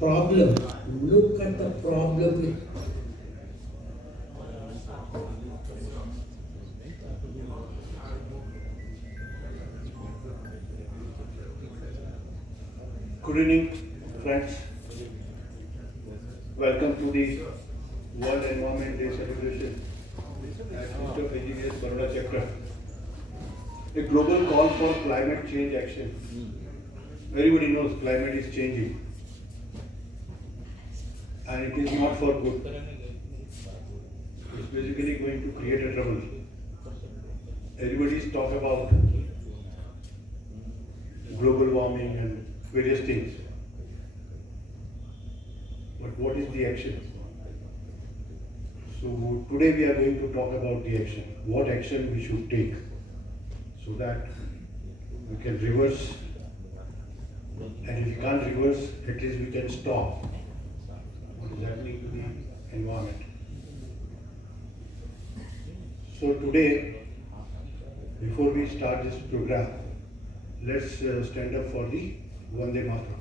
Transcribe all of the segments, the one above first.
problem. Look at the problem with Good evening, friends. Welcome to the World Environment Day celebration at Institute of Engineers, Baroda chapter. A global call for climate change action. Everybody knows climate is changing and it is not for good. It's basically going to create a trouble. Everybody's talk about global warming and various things. But what is the action? So today we are going to talk about the action. What action we should take so that we can reverse, and if we can't reverse, at least we can stop what is happening to the environment. So today, before we start this program, let's stand up for the Vande Mataram.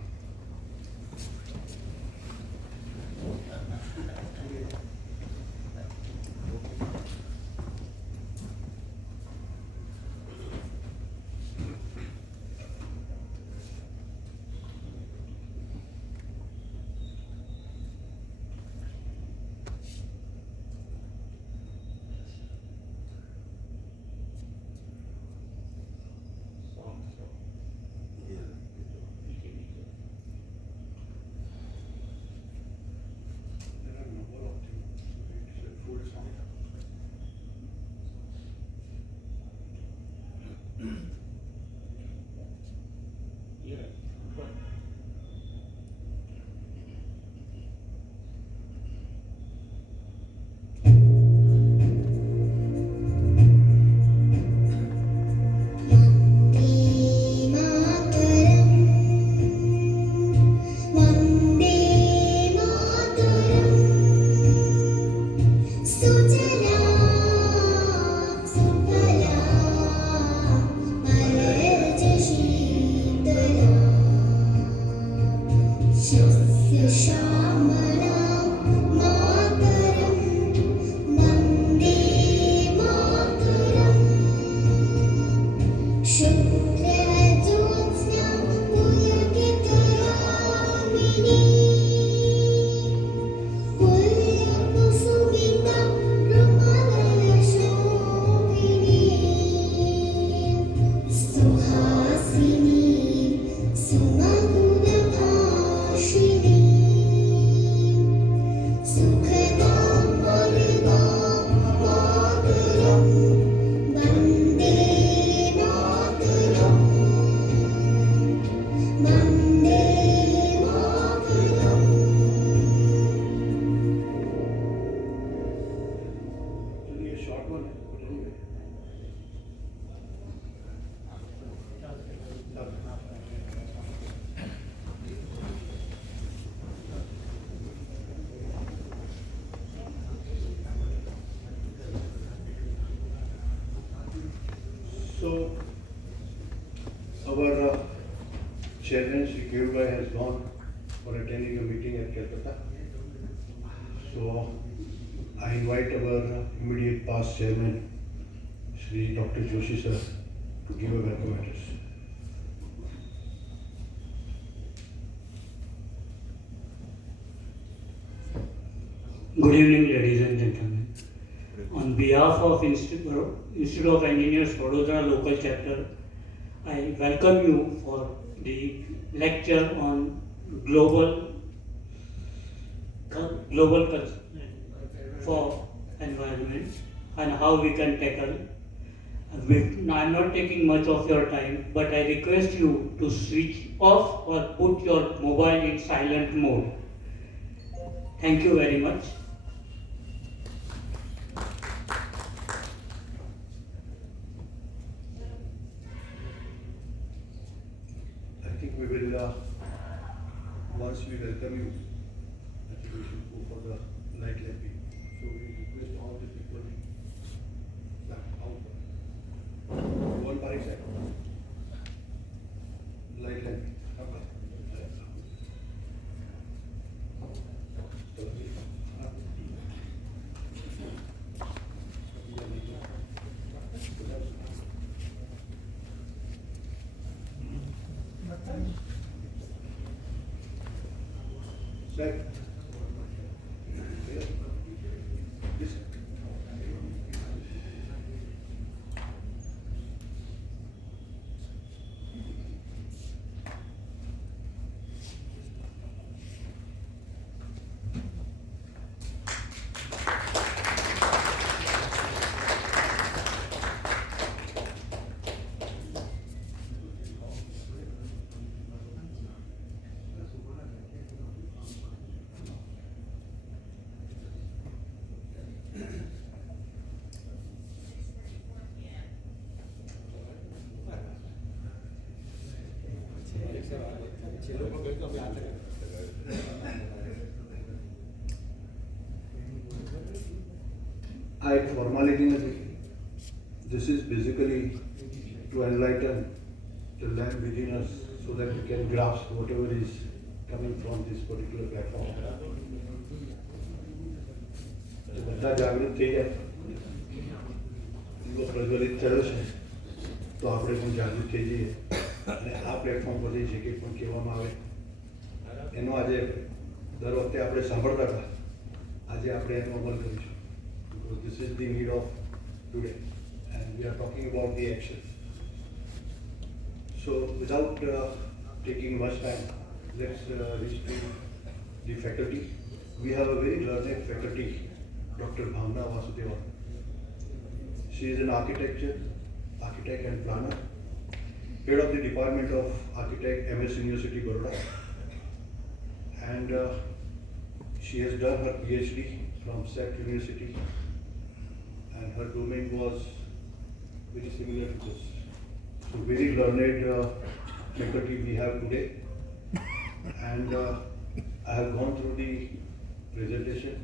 Only a short one, but anyway. So, our chairman, Sri Keyurbai, has gone for attending a meeting at Calcutta. So, I invite our immediate past chairman, Sri Dr. Joshi sir, to give a welcome address. Good evening, ladies and gentlemen. On behalf of Institute of Engineers Vadodara Local Chapter, I welcome you for the lecture on global for environment and how we can tackle. I'm not taking much of your time, but I request you to switch off or put your mobile in silent mode. Thank you very much. I think we will, once we welcome you, I think we should go for the light lamping. So we request all the people, out. One by side. Light lamping. Sir. This. I formality નથી. This is basically to enlighten the land within us so that we can grasp whatever is coming from this particular platform. તો બધા જાગૃત થઈ જાય, લોકો પ્રજ્વલિત થયો છે તો આપણે પણ જાગૃત થઈ જઈએ અને આ પ્લેટફોર્મ પરથી જે કંઈ પણ કહેવામાં આવે એનો આજે દર વખતે આપણે સાંભળતા હતા, આજે આપણે એનો અમલ કરીશું. Because this is the need of today and we are talking about the action. So without taking much time, let's reach to the faculty. We have a very learned faculty, Dr. Bhavna Vasudeva. She is an architect and planner, head of the Department of Architect, MS University, Baroda. And she has done her PhD from SET University and her domain was very similar to this. So very learned faculty we have today. And I have gone through the presentation.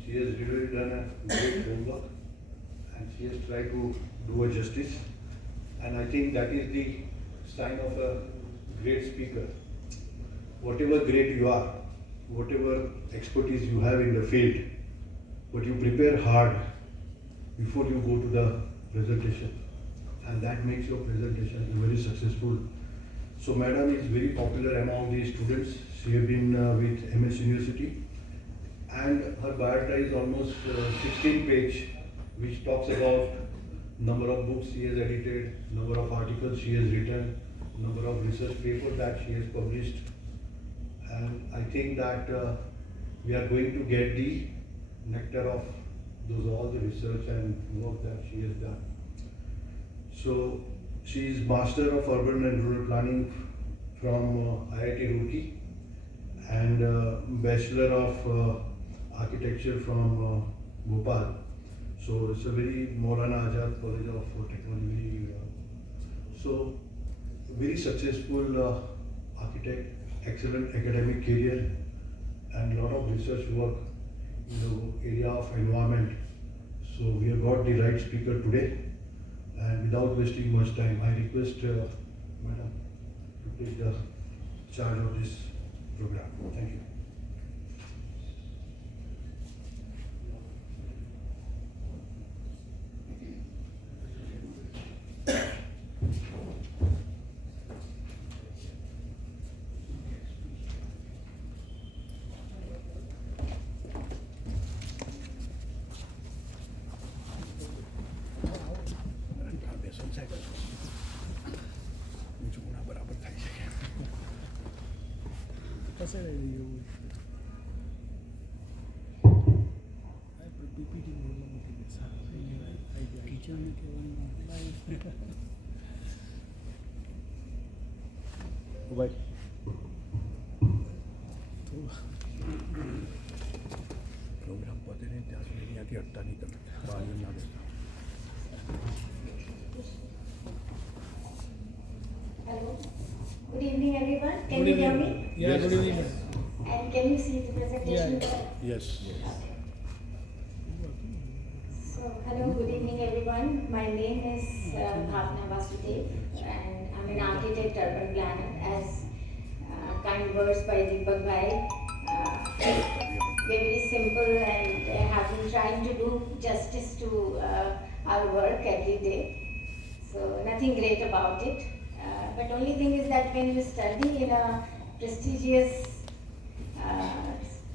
She has really done a great homework and she has tried to do a justice. And I think that is the sign of a great speaker. Whatever great you are, whatever expertise you have in the field, but you prepare hard before you go to the presentation, and that makes your presentation very successful. So madam is very popular among the students. She has been with MS University and her biodata is almost 16 page, which talks about number of books she has edited, number of articles she has written, number of research papers that she has published. And I think that we are going to get the nectar of those all the research and work that she has done. So she is Master of Urban and Rural Planning from IIT Roorkee and Bachelor of Architecture from Bhopal. So it's a very Maulana Azad College of Technology. So very successful architect, excellent academic career and a lot of research work in the area of environment. So we have got the right speaker today and without wasting much time, I request Madam to take the charge of this program. Thank you. Program પતે ને ત્યાં સુધી અહીંયાથી હટતા નહીં તમે બહાર ના બેસતા. Hello. Good evening, everyone. Can you hear me? Yeah, good evening. And can you see the presentation? Yes. So, hello, good evening, everyone. My name is Bhavna Vasudev, and I'm an architect, urban planner. As kind words by Deepak Bhai, we're very simple and have been trying to do justice to our work every day. So, nothing great about it. But only thing is that when you study in a prestigious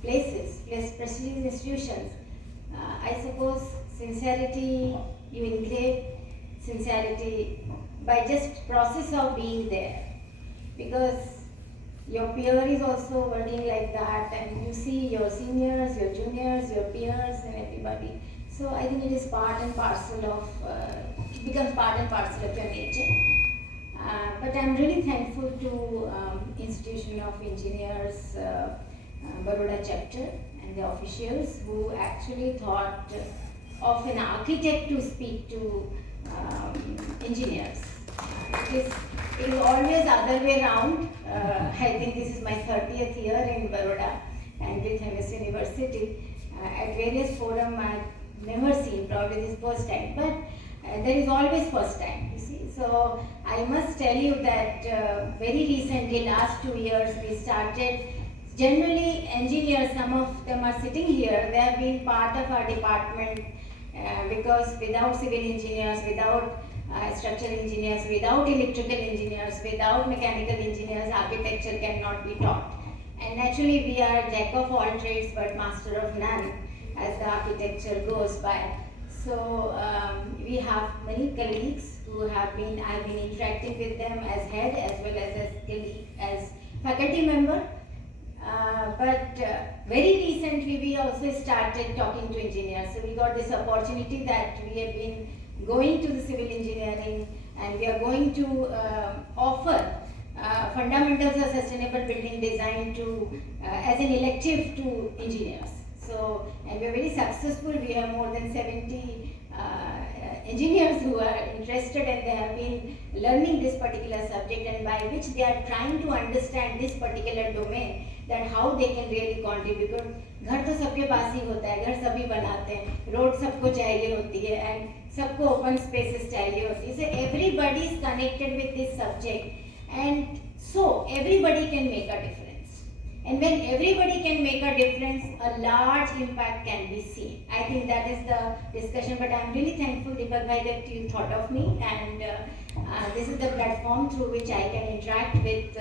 prestigious institutions, I suppose sincerity, you engrave sincerity by just process of being there. Because your peer is also working like that, and you see your seniors, your juniors, your peers and everybody. So I think it is part and parcel of, it becomes part and parcel of your nature. But I'm really thankful to Institution of Engineers, Baroda chapter, and the officials who actually thought of an architect to speak to engineers. It is always other way around. I think this is my 30th year in Baroda and with MS University. At various forums I've never seen, probably this first time, but there is always first time, you see. So I must tell you that very recently, last 2 years, we started, generally engineers, some of them are sitting here, they have been part of our department because without civil engineers, without structural engineers, without electrical engineers, without mechanical engineers, architecture cannot be taught. And naturally we are jack of all trades but master of none as the architecture goes by. So we have many colleagues who have been, I've been interacting with them as head as well as colleague, as faculty member. But very recently we also started talking to engineers. So we got this opportunity that we have been going to the civil engineering and we are going to offer fundamentals of sustainable building design to as an elective to engineers. So, and we are very successful. We have more than 70 engineers who are interested and they have been learning this particular subject, and by which they are trying to understand this particular domain, that how they can really contribute. Because घर तो सबके पास ही होता है, घर सभी बनाते हैं, road सबको चाहिए होती है, and सबको open spaces चाहिए होती है. So everybody is connected with this subject, and so everybody can make a difference. And when everybody can make a difference, a large impact can be seen. I think that is the discussion, but I'm really thankful, Deepak bhai, that you thought of me, and this is the platform through which I can interact with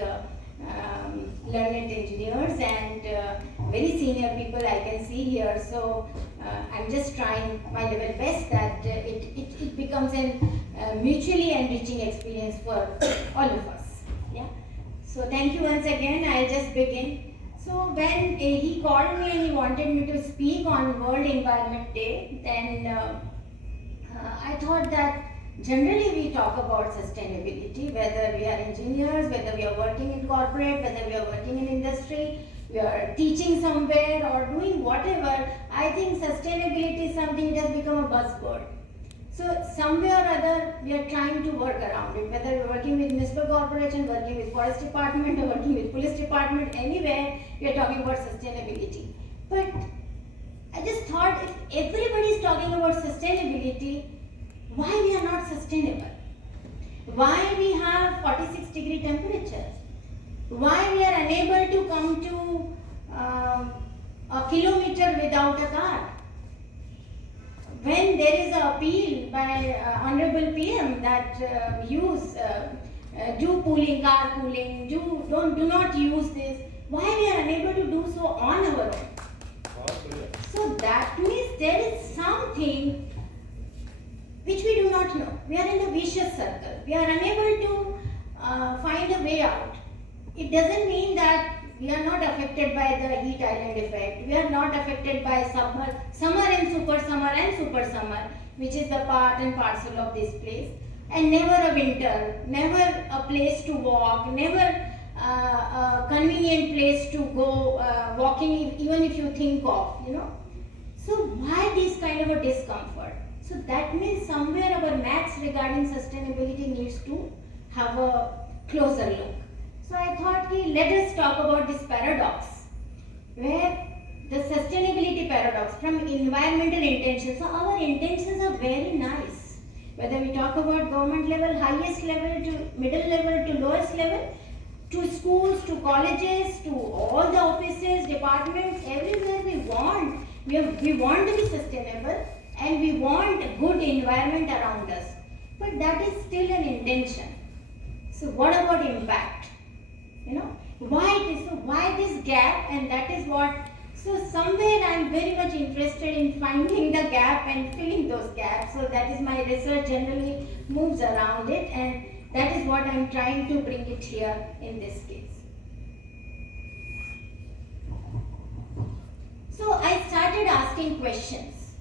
learned engineers and very senior people I can see here. So I'm just trying my level best that it becomes a mutually enriching experience for all of us. Yeah. So thank you once again. I'll just begin. So when he called me and he wanted me to speak on World Environment Day, then I thought that generally we talk about sustainability, whether we are engineers, whether we are working in corporate, whether we are working in industry, we are teaching somewhere or doing whatever. I think sustainability is something that has become a buzzword. So somewhere or other we are trying to work around it, whether we are working with municipal corporation, working with forest department or working with police department, anywhere we are talking about sustainability. But I just thought, if everybody is talking about sustainability, why we are not sustainable? Why we have 46-degree temperatures? Why we are unable to come to a kilometer without a car? When there is an appeal by Honorable PM that do pooling, carpooling, do not use this, why we are unable to do so on our own? So that means there is something which we do not know. We are in a vicious circle. We are unable to find a way out. It doesn't mean that we are not affected by the heat island effect. We are not affected by summer and super summer, which is the part and parcel of this place. And never a winter, never a place to walk, never a convenient place to go walking, even if you think of, you know. So why this kind of a discomfort? So that means somewhere our maths regarding sustainability needs to have a closer look. So I thought, let us talk about this paradox, where the sustainability paradox from environmental intentions. So our intentions are very nice. Whether we talk about government level, highest level to middle level to lowest level, to schools, to colleges, to all the offices, departments, everywhere we want to be sustainable and we want a good environment around us. But that is still an intention. So what about impact? Why this gap, and that is what, so somewhere I'm very much interested in finding the gap and filling those gaps. So that is my research generally moves around it, and that is what I'm trying to bring it here in this case. So I started asking questions,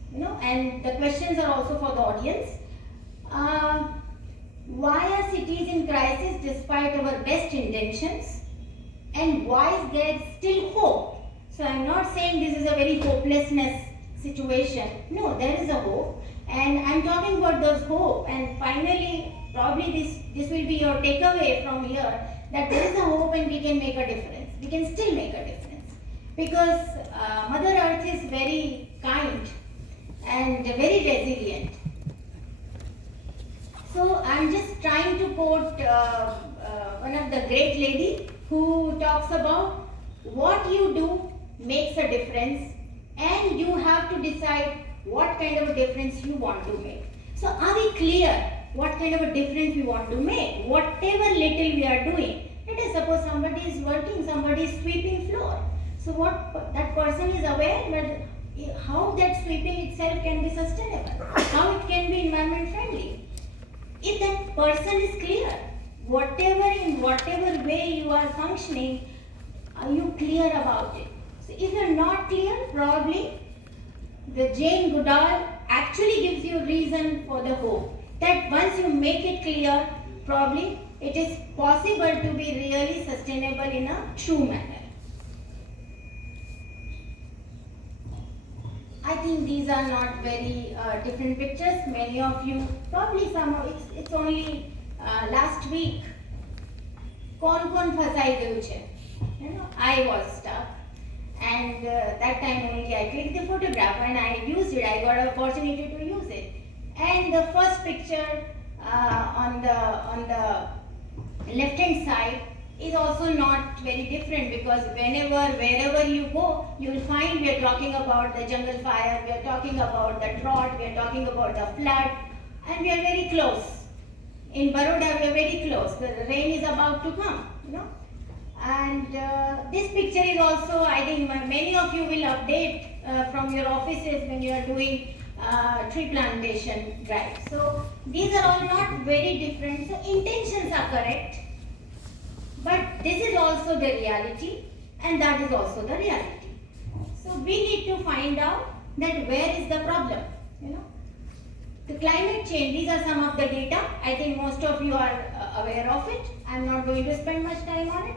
and the questions are also for the audience. Why are cities in crisis despite our best intentions? And why is there still hope? So I'm not saying this is a very hopelessness situation. No, there is a hope. And I'm talking about those hope. And finally, probably this will be your takeaway from here, that there is a hope and we can make a difference. We can still make a difference. Because Mother Earth is very kind and very resilient. So I'm just trying to quote one of the great lady who talks about what you do makes a difference, and you have to decide what kind of a difference you want to make. So are we clear what kind of a difference we want to make? Whatever little we are doing. Let us suppose somebody is working, somebody is sweeping floor. So what that person is aware that how that sweeping itself can be sustainable, how it can be environment friendly. If that person is clear, in whatever way you are functioning, are you clear about it? So if you are not clear, probably the Jane Goodall actually gives you reason for the hope. That once you make it clear, probably it is possible to be really sustainable in a true manner. I think these are not very different pictures. Many of you, probably it's only last week. Kon phasai gayu chhe? I was stuck, and that time only I clicked the photograph and I used it. I got an opportunity to use it. And the first picture on the left hand side is also not very different, because wherever you go, you will find we are talking about the jungle fire, we are talking about the drought, we are talking about the flood, and we are very close. In Baroda, we are very close. The rain is about to come, And this picture is also, I think many of you will update from your offices when you are doing tree plantation drive. So these are all not very different. So intentions are correct. But this is also the reality, and that is also the reality. So we need to find out that where is the problem, The climate change, these are some of the data. I think most of you are aware of it. I'm not going to spend much time on it.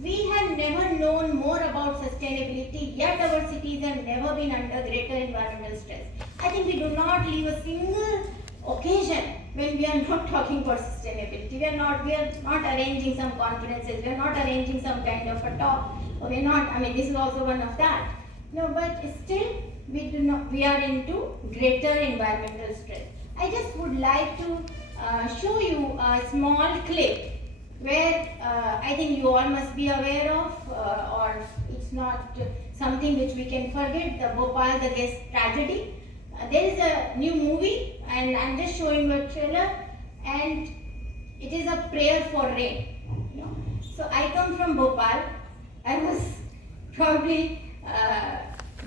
We have never known more about sustainability, yet our cities have never been under greater environmental stress. I think we do not leave a single occasion when we are not talking about sustainability. We are not arranging some conferences, we are not arranging some kind of a talk, or we are not, this is also one of that. No, but still we are into greater environmental stress. I just would like to show you a small clip where I think you all must be aware of, or it's not something which we can forget, the Bhopal, the gas tragedy. There is a new movie, and I'm just showing you a trailer, and it is a prayer for rain. So I come from Bhopal. I was probably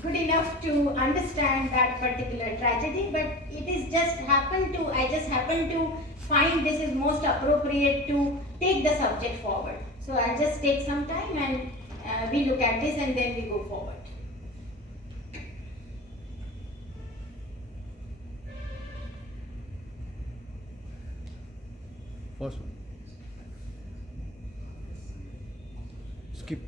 good enough to understand that particular tragedy, but I just happened to find this is most appropriate to take the subject forward. So I'll just take some time and we look at this and then we go forward. First one. Skip.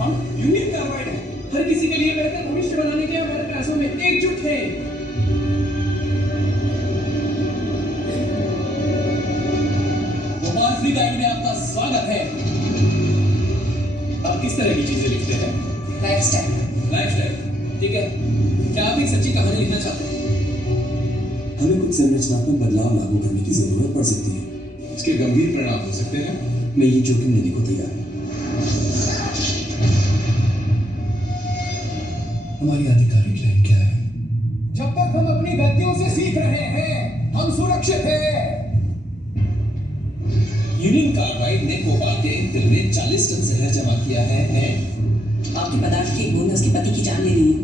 हम union carbide हैं, हर किसी के लिए बेहतर भविष्य बनाने के हमारे प्रयासों में एकजुट हैं। भोपाल फ्री गाइड में आपका स्वागत है। आप किस तरह की चीजें लिखते हैं? लाइफस्टाइल, ठीक है। क्या आप एक सच्ची कहानी लिखना चाहते हैं? हमें कुछ संरचनात्मक बदलाव लागू करने की जरूरत पड़ सकती है। इसके गंभीर परिणाम हो सकते हैं। मैं ये जोखिम लेने को तैयार हूँ। हमारी आधिकारिक लाइन क्या है? जब तक हम अपनी गलतियों से सीख रहे हैं, हम सुरक्षित हैं। यूनियन कार्बाइड ने भोपाल के एक दिल में 40 टन जहर जमा किया है। आपके पदार्थ की एक बूंद उसके पति की जान ले रही है।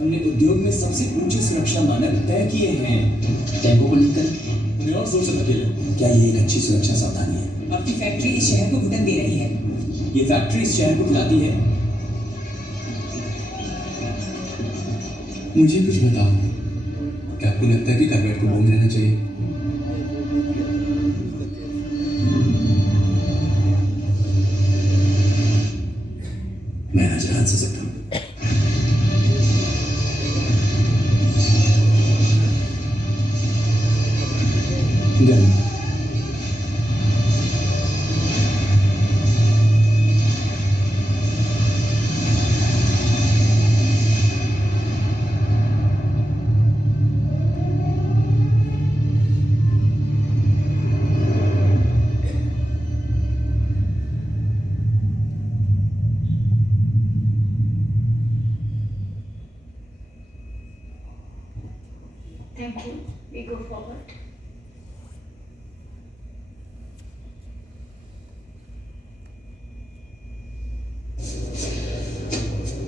हमने उद्योग में सबसे ऊंचे सुरक्षा मानक तय किए हैं। टैंकों को लिंक करें, उन्हें और जोर से धकेलें। क्या ये एक अच्छी सुरक्षा सावधानी है? आपकी फैक्ट्री इस शहर को घुटन दे रही है। ये फैक्ट्री इस शहर को खिलाती है। मुझे कुछ बताओ, क्या आपको लगता है कि कार्बाइड को बंद रहना चाहिए? मैं आज रात सो सकता हूँ। गर्म। Thank you. We go forward.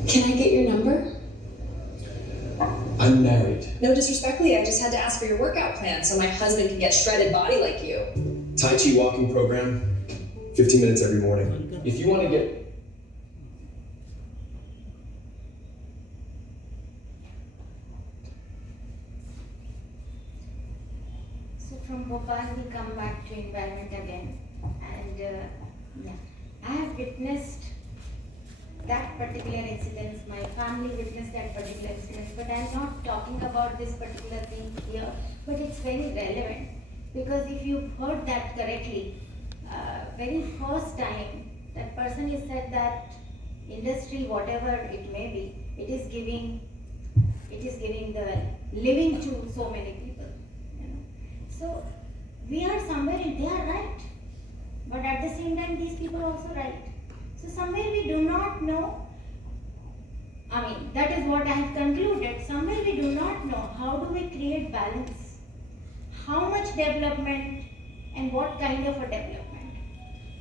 Can I get your number? I'm married. No, disrespectfully, I just had to ask for your workout plan so my husband can get shredded body like you. Tai Chi walking program, 15 minutes every morning. If you want to get So from Bhopal we come back to environment again, and yeah, I have witnessed that particular incident. My family witnessed that particular incident, but I am not talking about this particular thing here. But it's very relevant because if you heard that correctly, very first time that person is said that industry, whatever it may be, it is giving the living to so many people. So we are somewhere, they are right, but at the same time these people are also right. So somewhere we do not know, I mean that is what I have concluded, somewhere we do not know how do we create balance, how much development and what kind of a development.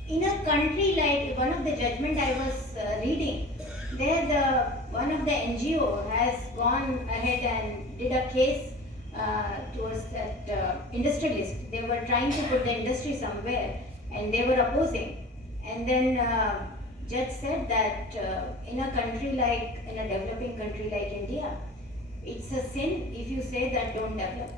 In a country like, one of the judgment I was reading, there one of the NGO has gone ahead and did a case towards that industrialist. They were trying to put the industry somewhere and they were opposing. And then judge said that in a country like, in a developing country like India, it's a sin if you say that don't develop.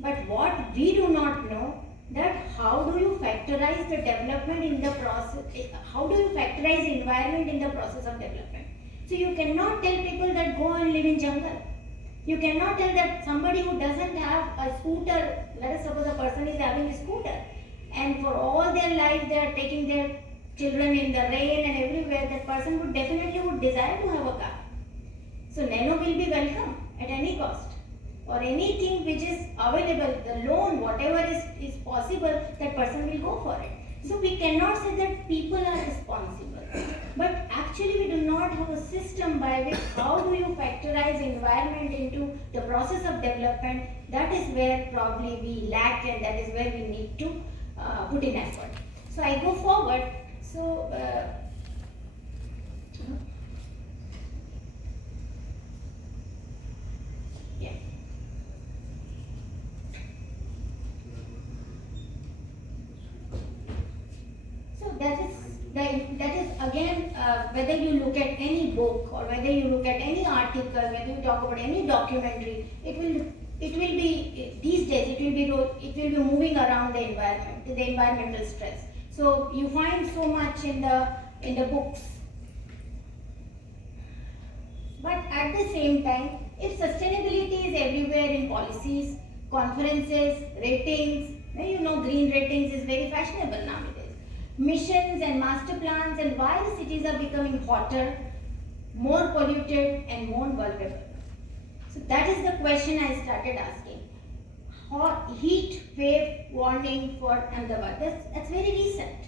But what we do not know, that how do you factorize the development in the process, how do you factorize the environment in the process of development? So you cannot tell people that go and live in jungle. You cannot tell that somebody who doesn't have a scooter, let us suppose a person is having a scooter, and for all their life they are taking their children in the rain and everywhere, that person would definitely desire to have a car. So nano will be welcome at any cost, or anything which is available, the loan, whatever is possible, that person will go for it. So we cannot say that people are responsible, but actually we do not have a system by which how do you factorize environment into the process of development. That is where probably we lack, and that is where we need to put in effort. So I go forward. So yeah. So that is again, whether you look at any book or whether you look at any article, whether you talk about any documentary, it will be these days it will be moving around the environment, the environmental stress. So you find so much in the books, But at the same time, if sustainability is everywhere in policies, conferences, ratings, you know, green ratings is very fashionable nowadays. Missions and master plans, and why the cities are becoming hotter, more polluted, and more vulnerable. So that is the question I started asking. Heat wave warning for Ahmedabad. That's very recent.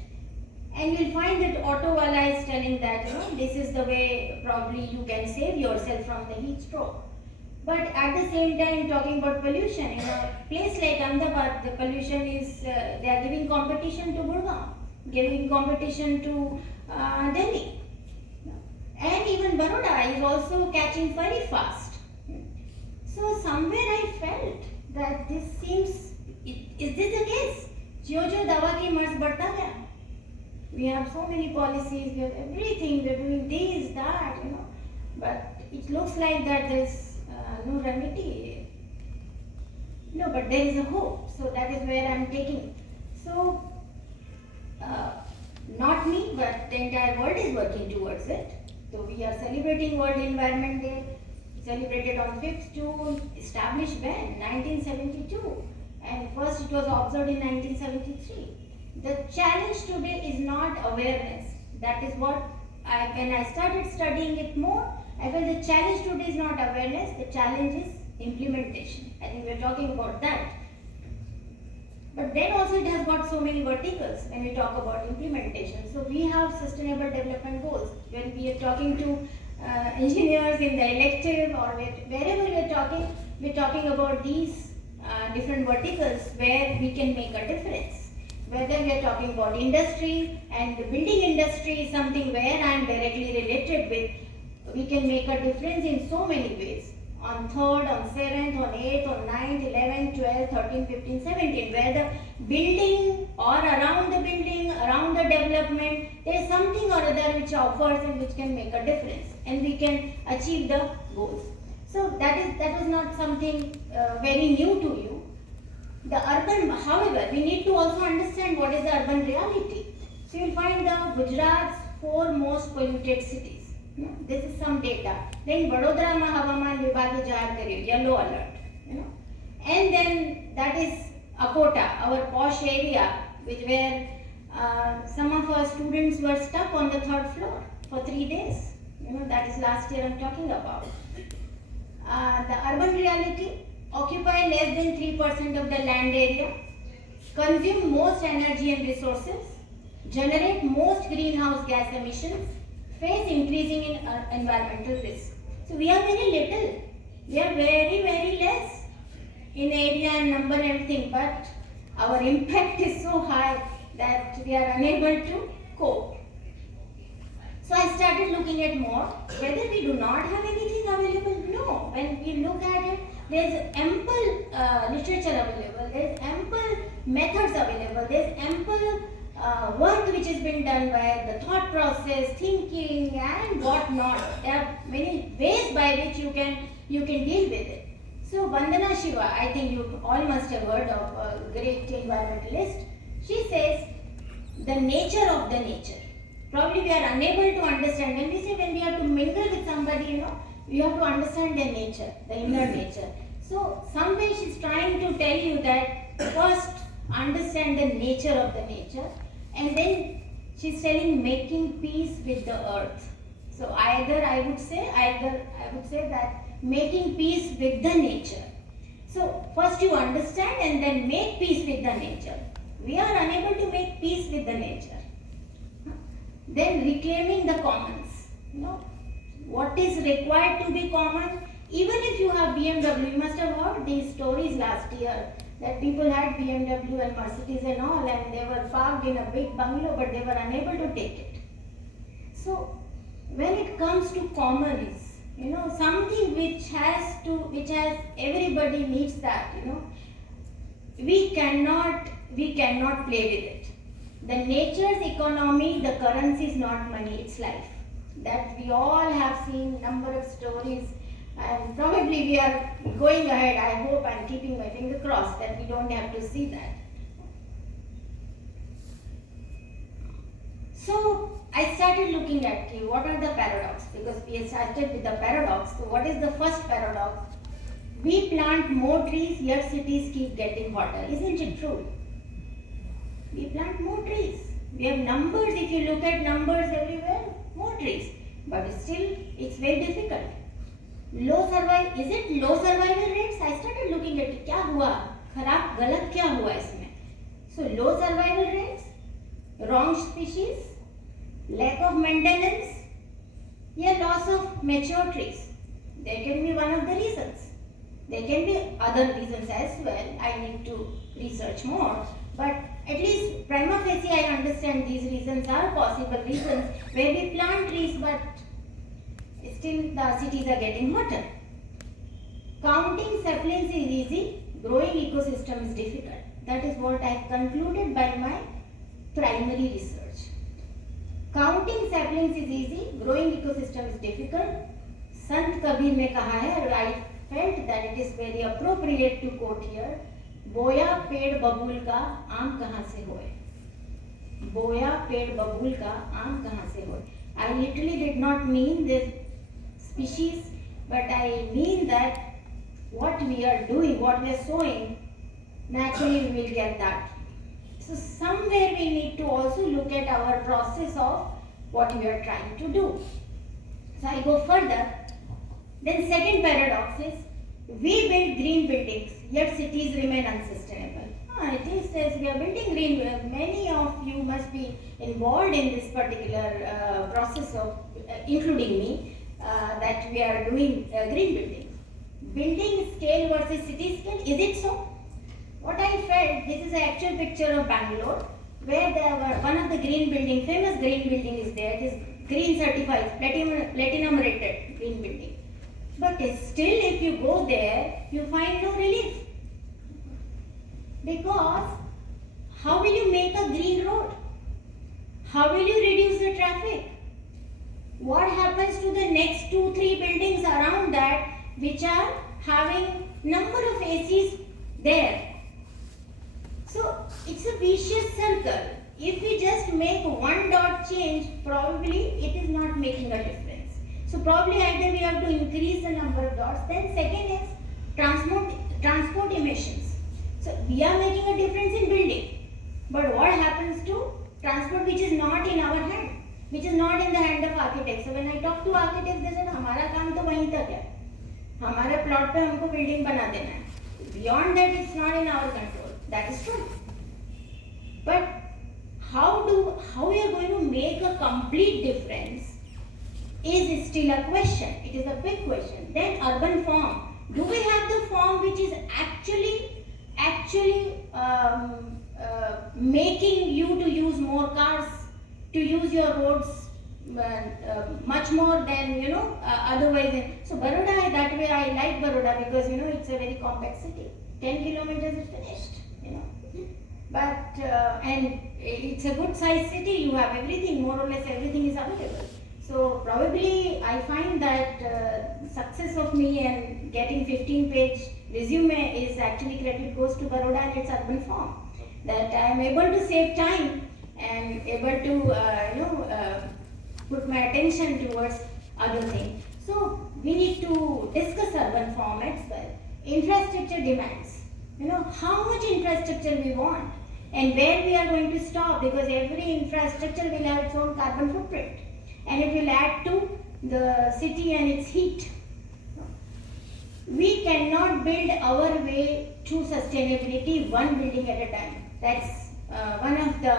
And you'll find that Autowala is telling that, you know, this is the way probably you can save yourself from the heat stroke. But at the same time, talking about pollution, in a place like Ahmedabad, the pollution is, they are giving competition to Gurgaon, giving competition to Delhi. And even Baroda is also catching very fast. So somewhere I felt that this seems, is this the case? Jo dawa ki marz badhta gaya. We have so many policies, we have everything, we are doing this, that, you know. But it looks like that there's no remedy. No, but there is a hope. So that is where I am taking. So, not me, but the entire world is working towards it. So we are celebrating World Environment Day, celebrated on 5th June, established when? 1972. And first it was observed in 1973. The challenge today is not awareness. That is what, when I started studying it more, I felt the challenge today is not awareness, the challenge is implementation. I think we are talking about that. But then also it has got so many verticals when we talk about implementation. So we have sustainable development goals. When we are talking to engineers in the elective or wherever we are talking about these different verticals where we can make a difference. Whether we are talking about industry, and the building industry is something where I am directly related with, we can make a difference in so many ways. On 3rd, on 7th, on 8th, on 9th, 11th, 12th, 13th, 15th, 17th, where the building or around the building, around the development, there is something or other which offers and which can make a difference, and we can achieve the goals. So that was not something very new to you. The urban, however, we need to also understand what is the urban reality. So you will find the Gujarat's 4 most polluted cities. This is some data. Then Vadodara ma Havaman Vibhage Jahar Karyo, yellow alert. And then that is Akota, our posh area, where some of our students were stuck on the 3rd floor for 3 days. That is last year I'm talking about. The urban reality: occupy less than 3% of the land area, consume most energy and resources, generate most greenhouse gas emissions, face increasing in environmental risk. So we are very little. We are very, very less in area and number and everything, but our impact is so high that we are unable to cope. So I started looking at more, whether we do not have anything available. No, when we look at it, there is ample literature available, there is ample methods available, there is ample work which has been done by the thought process, thinking and what not. There are many ways by which you can deal with it. So Vandana Shiva, I think you all must have heard of a great environmentalist. She says the nature of the nature. Probably we are unable to understand. When we say when we have to mingle with somebody, we have to understand their nature, the inner nature. So somewhere she's trying to tell you that first understand the nature of the nature, and then she's telling making peace with the earth. So either I would say that making peace with the nature. So first you understand and then make peace with the nature. We are unable to make peace with the nature. Then reclaiming the commons. What is required to be common? Even if you have BMW, you must have heard these stories last year that people had BMW and Mercedes and all, and they were parked in a big bungalow, but they were unable to take it. So when it comes to commons, something which has everybody needs that, we cannot play with it. The nature's economy, the currency is not money, it's life. That we all have seen number of stories, and probably we are going ahead. I hope I'm keeping my finger crossed that we don't have to see that. So I started looking at what are the paradoxes, because we started with the paradox. So what is the first paradox? We plant more trees, yet cities keep getting hotter. Isn't it true? We plant more trees. We have numbers. If you look at numbers everywhere, more trees. But still, it's very difficult. Low survival. Is it low survival rates? I started looking at it. क्या हुआ? खराब गलत क्या हुआ इसमें? So low survival rates, wrong species, lack of maintenance, yeah, loss of mature trees. There can be one of the reasons. There can be other reasons as well. I need to research more. But at least prima facie I understand these reasons are possible reasons where we plant trees but still the cities are getting hotter. Counting saplings is easy, growing ecosystem is difficult. That is what I have concluded by my primary research. Counting saplings is easy, growing ecosystem is difficult. Sant Kabir ने कहा है, और I felt that it is very appropriate to quote here. बोया पेड़ बबूल का आम कहाँ से होए? बोया पेड़ बबूल का आम कहाँ से होए? I literally did not mean this species, but I mean that what we are doing, what we are sowing, naturally we will get that. So somewhere we need to also look at our process of what we are trying to do. So I go further. Then second paradox is, we build green buildings, yet cities remain unsustainable. It is says we are building green. Many of you must be involved in this particular process of, including me, that we are doing green building. Building scale versus city scale, is it so? What I felt, this is an actual picture of Bangalore, where there were one of the green building, famous green building is there. It is green certified, platinum rated green building. But still, if you go there, you find no relief. Because how will you make a green road? How will you reduce the traffic? What happens to the next 2-3 buildings around that which are having number of ACs there? So it's a vicious circle. If we just make one dot change, probably it is not making a difference. So probably either we have to increase the number of dots. Then second is transport emissions. So we are making a difference in building. But what happens to transport which is not in our hand, which is not in the hand of architects? So when I talk to architects, they said, हमारा काम तो वहीं तक है. हमारे plot पे हमको building बना देना है. Beyond that, it's not in our control. That is true. But how we are going to make a complete difference is still a question. It is a big question. Then urban form. Do we have the form which is actually making you to use more cars, to use your roads much more than otherwise? So Baroda, that way I like Baroda because it's a very compact city. 10 kilometers is finished. But and it's a good sized city. You have everything, more or less everything is available. So probably I find that success of me and getting 15-page resume is actually credit goes to Baroda and its urban form. That I am able to save time and able to put my attention towards other things. So we need to discuss urban form as well. Infrastructure demands. How much infrastructure we want and where we are going to stop, because every infrastructure will have its own carbon footprint. And it will add to the city and its heat. We cannot build our way to sustainability one building at a time. That's one of the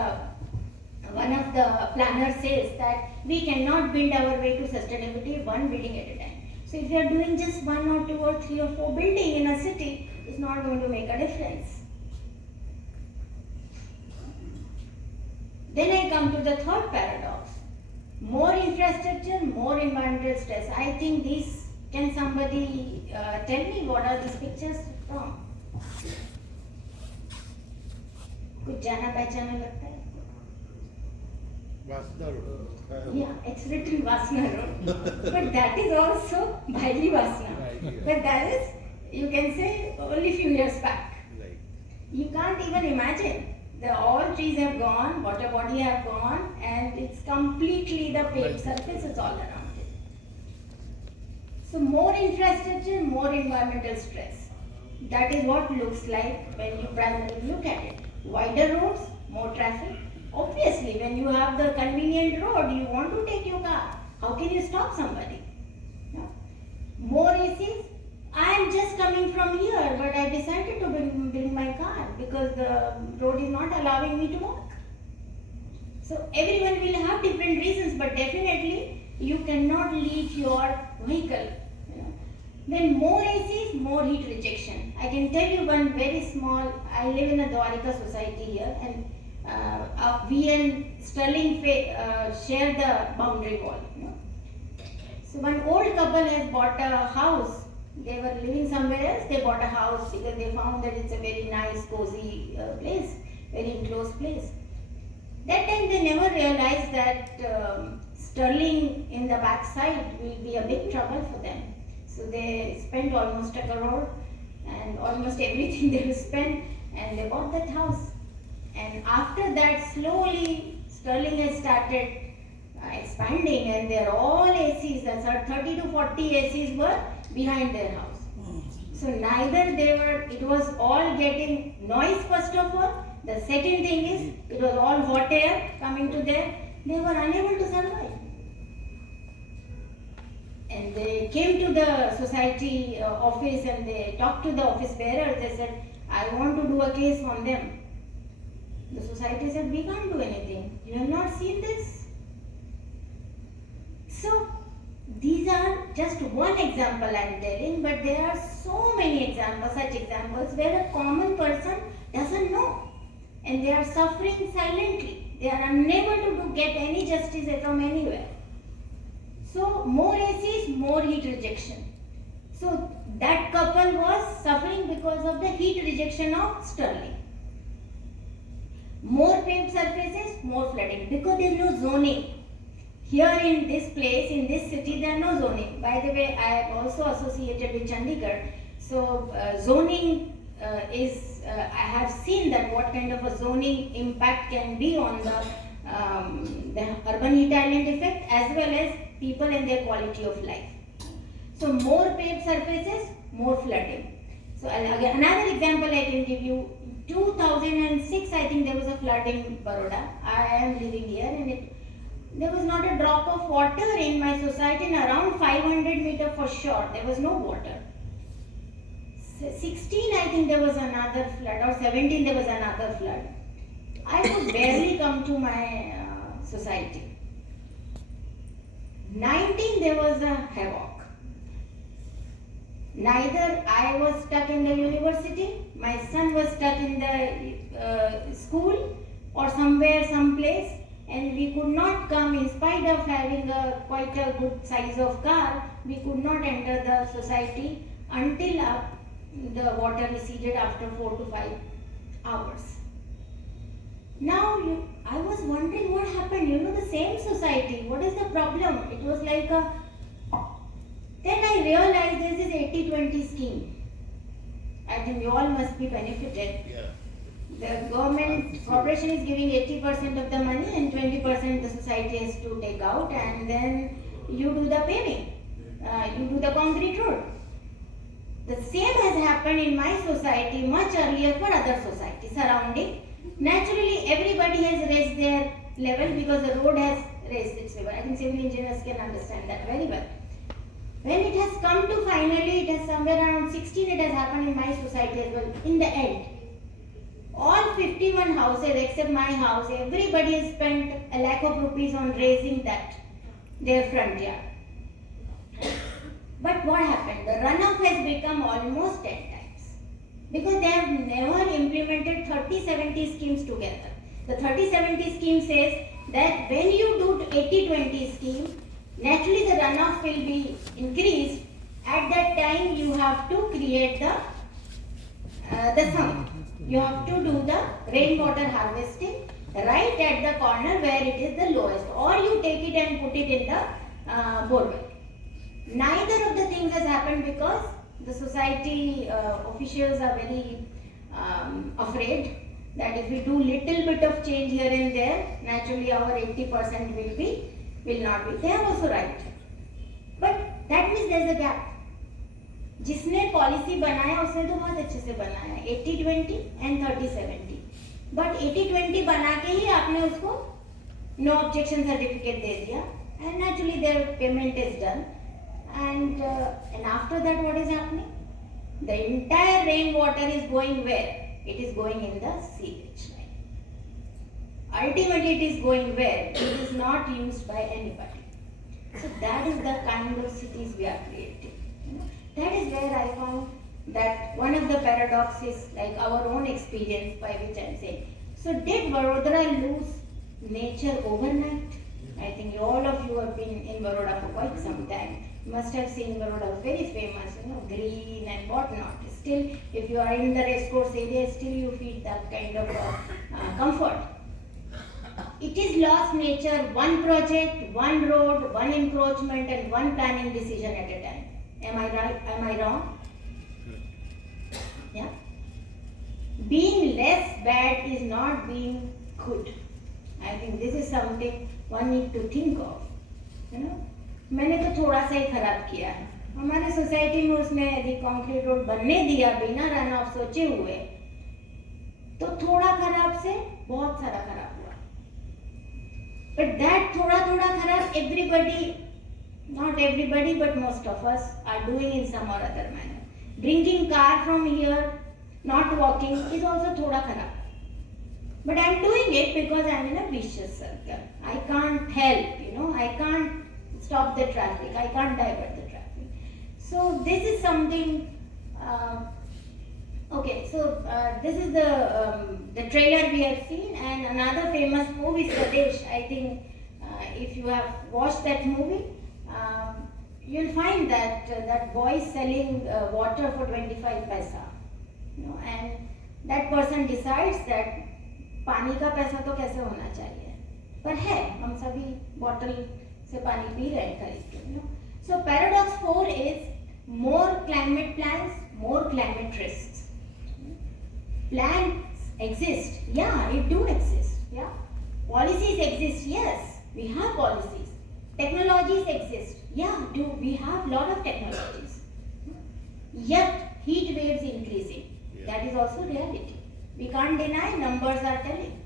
planners says that we cannot build our way to sustainability one building at a time. So if you are doing just 1 or 2 or 3 or 4 building in a city, it's not going to make a difference. Then I come to the third paradox. More infrastructure, more environmental stress. I think these, can somebody tell me what are these pictures from? कुछ जाना पहचाना लगता है? Vasna Road. Yeah, it's written Vasna Road. But that is also Bhaili Vasna. Right. But that is, you can say, only few years back. Right. You can't even imagine. All trees have gone, water body have gone, and it's completely the paved surfaces all around it. So more infrastructure, more environmental stress. That is what looks like when you primarily look at it. Wider roads, more traffic. Obviously, when you have the convenient road, you want to take your car. How can you stop somebody? No. More ACs. I am just coming from here, but I decided to bring my car because the road is not allowing me to walk. So everyone will have different reasons, but definitely you cannot leave your vehicle. Then more ACs, more heat rejection. I can tell you one very small, I live in a Dwarika society here, and we and Sterling share the boundary wall. So one old couple has bought a house. They were living somewhere else, they bought a house because they found that it's a very nice, cozy place, very enclosed place. That time they never realized that Sterling in the backside will be a big trouble for them. So they spent almost a crore and almost everything they will spend, and they bought that house. And after that, slowly Sterling has started expanding, and they're all ACs, that's 30 to 40 ACs were behind their house. So neither it was all getting noise first of all. The second thing is, it was all hot air coming to them. They were unable to survive. And they came to the society office and they talked to the office bearers. They said, I want to do a case on them. The society said, we can't do anything. You have not seen this? So, these are just one example I am telling, but there are so many examples, such examples where a common person doesn't know. And they are suffering silently. They are unable to get any justice from anywhere. So, more ACs, more heat rejection. So, that couple was suffering because of the heat rejection of Sterling. More paved surfaces, more flooding, because there is no zoning. Here in this place, in this city, there are no zoning. By the way, I am also associated with Chandigarh. So, zoning I have seen that what kind of a zoning impact can be on the urban heat island effect as well as people and their quality of life. So, more paved surfaces, more flooding. So, again, another example I can give you. 2006, I think there was a flood in Baroda. I am living here, and there was not a drop of water in my society, and around 500 meters for sure, there was no water. 16, I think there was another flood, or 17, there was another flood. I could barely come to my society. 19, there was a havoc. Neither I was stuck in the university, my son was stuck in the school or somewhere, someplace, and we could not come, in spite of having quite a good size of car, we could not enter the society until the water receded after 4 to 5 hours. Now, I was wondering what happened, the same society, what is the problem? It was like then I realized this is 80-20 scheme. I think we all must be benefited. Yeah. The government, corporation is giving 80% of the money and 20% the society has to take out, and then you do the paving, you do the concrete road. The same has happened in my society much earlier for other societies surrounding. Naturally, everybody has raised their level because the road has raised its level. I think civil engineers can understand that very well. When it has come to finally, it has somewhere around 16, it has happened in my society as well. In the end, all 51 houses except my house, everybody has spent a lakh of rupees on raising that, their front yard. But what happened? The runoff has become almost 10 times. Because they have never implemented 30-70 schemes together. The 30-70 scheme says that when you do 80-20 scheme, naturally the runoff will be increased. At that time you have to create the sump. You have to do the rainwater harvesting right at the corner where it is the lowest, or you take it and put it in the borewell. Neither of the things has happened because the society officials are very afraid that if we do little bit of change here and there, naturally our 80% will be will not be. They are also right. But that means there is a gap. जिसने policy बनाया उसने तो बहुत अच्छे से बनाया 80-20 and 30-70, but 80-20 बना के ही आपने उसको नो ऑब्जेक्शन सर्टिफिकेट दे दिया and naturally their payment is done and after that what is happening the entire rain water is going where it is going in the sewage line ultimately it is going where it is not used by anybody so that is the kind of cities we are creating. That is where I found that one of the paradoxes, like our own experience, by which I am saying. So, did Vadodara lose nature overnight? I think all of you have been in Vadodara for quite some time. You must have seen Vadodara very famous, green and whatnot. Still, if you are in the race course area, still you feel that kind of comfort. It is lost nature, one project, one road, one encroachment, and one planning decision at a time. Am I right? Am I wrong? Yeah. Being less bad is not being good. I think this is something one need to think of. मैंने तो थोड़ा सा ही खराब किया है. हमारे society में उसने यदि कंक्रीट रोड बनने दिया बिना रन ऑफ सोचे हुए तो थोड़ा खराब से बहुत सारा खराब हुआ. But that थोड़ा खराब everybody, not everybody, but most of us are doing in some or other manner. Bringing car from here, not walking is also thoda kharab. But I am doing it because I am in a vicious circle. I can't help, I can't stop the traffic. I can't divert the traffic. So this is something. Okay, so this is the trailer we have seen, and another famous movie, Swadesh. I think if you have watched that movie. You'll find that boy is selling water for 25 paisa, and that person decides that पानी का पैसा तो कैसे होना चाहिए, पर है हम सभी बॉटल से पानी पी रहे हैं खरीद के. So paradox 4 is more climate plans, more climate risks. Plans exist, yeah, it do exist, yeah. Policies exist, yes, we have policies. Technologies exist. Yeah, we have lot of technologies. Yet heat waves increasing. That is also reality. We can't deny, numbers are telling.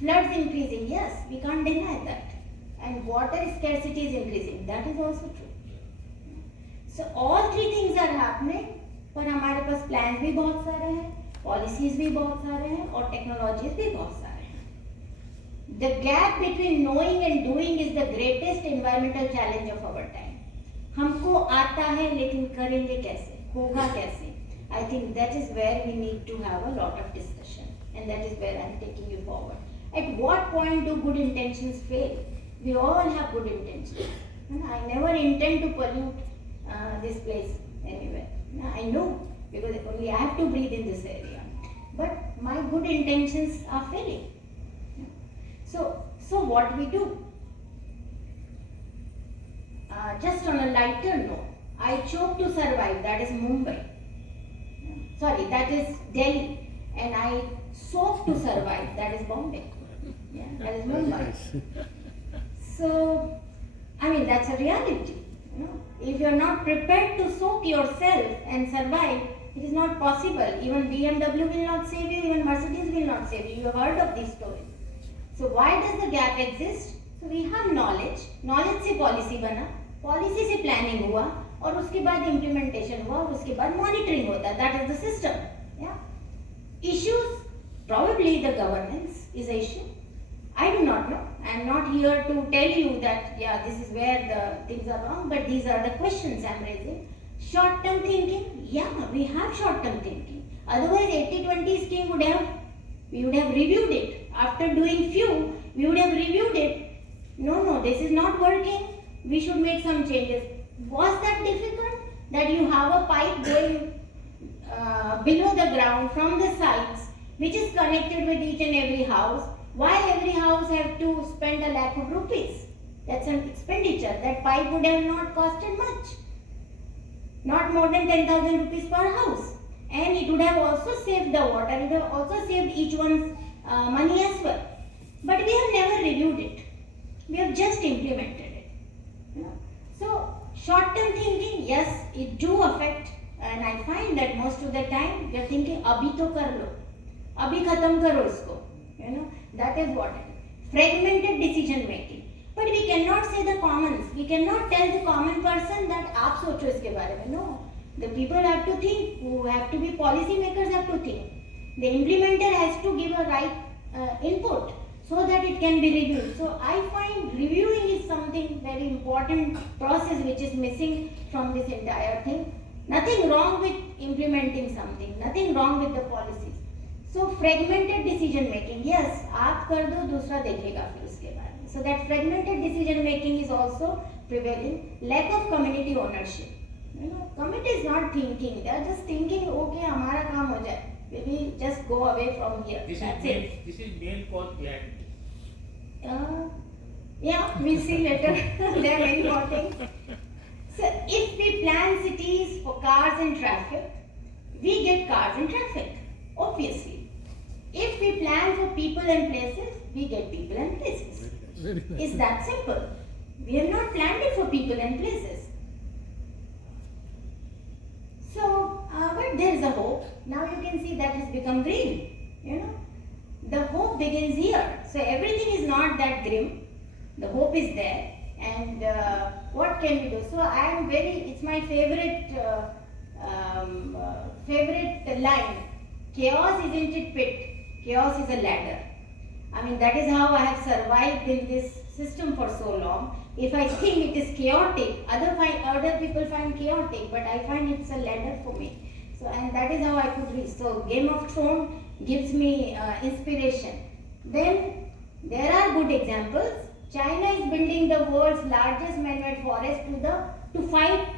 Floods increasing. Yes, we can't deny that. And water scarcity is increasing. That is also true. So all three things are happening. पर हमारे पास plans भी बहुत सारे हैं, policies भी बहुत सारे हैं और technologies भी बहुत सारे हैं. The gap between knowing and doing is the greatest environmental challenge of our time. हमको आता है लेकिन करेंगे कैसे, होगा कैसे? I think that is where we need to have a lot of discussion, and that is where I am taking you forward. At what point do good intentions fail? We all have good intentions. I never intend to pollute this place anywhere. I know because only I have to breathe in this area. But my good intentions are failing. So what we do? Just on a lighter note, I chose to survive. That is Mumbai. Sorry, that is Delhi, and I sought to survive. That is Bombay. Yeah, that is Mumbai. So, I mean that's a reality. If you are not prepared to soak yourself and survive, it is not possible. Even BMW will not save you. Even Mercedes will not save you. You have heard of these stories. So why does the gap exist? So we have knowledge. Knowledge से policy बना, policy से planning हुआ, और उसके बाद implementation हुआ, और उसके बाद monitoring होता. That is the system. Yeah. Issues, probably the governance is an issue. I do not know. I am not here to tell you that this is where the things are wrong, but these are the questions I am raising. Short-term thinking, we have short-term thinking. Otherwise, 80-20 scheme we would have reviewed it. After doing few, we would have reviewed it. No, this is not working. We should make some changes. Was that difficult? That you have a pipe going below the ground from the sides, which is connected with each and every house. Why every house have to spend a lakh of rupees? That's an expenditure. That pipe would have not costed much. Not more than 10,000 rupees per house. And it would have also saved the water. It would have also saved each one's money as well. But we have never reviewed it. We have just implemented it. You know? So short-term thinking, yes, it do affect, and I find that most of the time we are thinking, abhi to kar lo, abhi khatam karo isko. You know, that is what it is. Fragmented decision making. But we cannot say the commons. We cannot tell the common person that आप सोचो इसके बारे में. No, the people have to think. Who have to be policy makers have to think. The implementer has to give a right input so that it can be reviewed. So I find reviewing is something very important process which is missing from this entire thing. Nothing wrong with implementing something. Nothing wrong with the policies. So fragmented decision making. Yes, आप कर दो दूसरा देखेगा फिर उसके बारे में. So that fragmented decision making is also prevailing. Lack of community ownership. You know, committee is not thinking. They are just thinking, okay, हमारा काम हो जाए. We just go away from here. That's it. This is main cause behind this. Yeah, we'll see later. There are many more things. So if we plan cities for cars and traffic, we get cars and traffic, obviously. If we plan for people and places, we get people and places. It's that simple. We have not planned it for people and places. So, but there is a hope. Now you can see that has become green. You know, the hope begins here. So everything is not that grim. The hope is there. And what can we do? So I am it's my favorite favorite line. Chaos isn't it pit? Chaos is a ladder. I mean, that is how I have survived in this system for so long. If I think it is chaotic, other people find chaotic, but I find it's a ladder for me. So, and that is how I could reach. So, Game of Thrones gives me inspiration. Then there are good examples. China is building the world's largest man-made forest to fight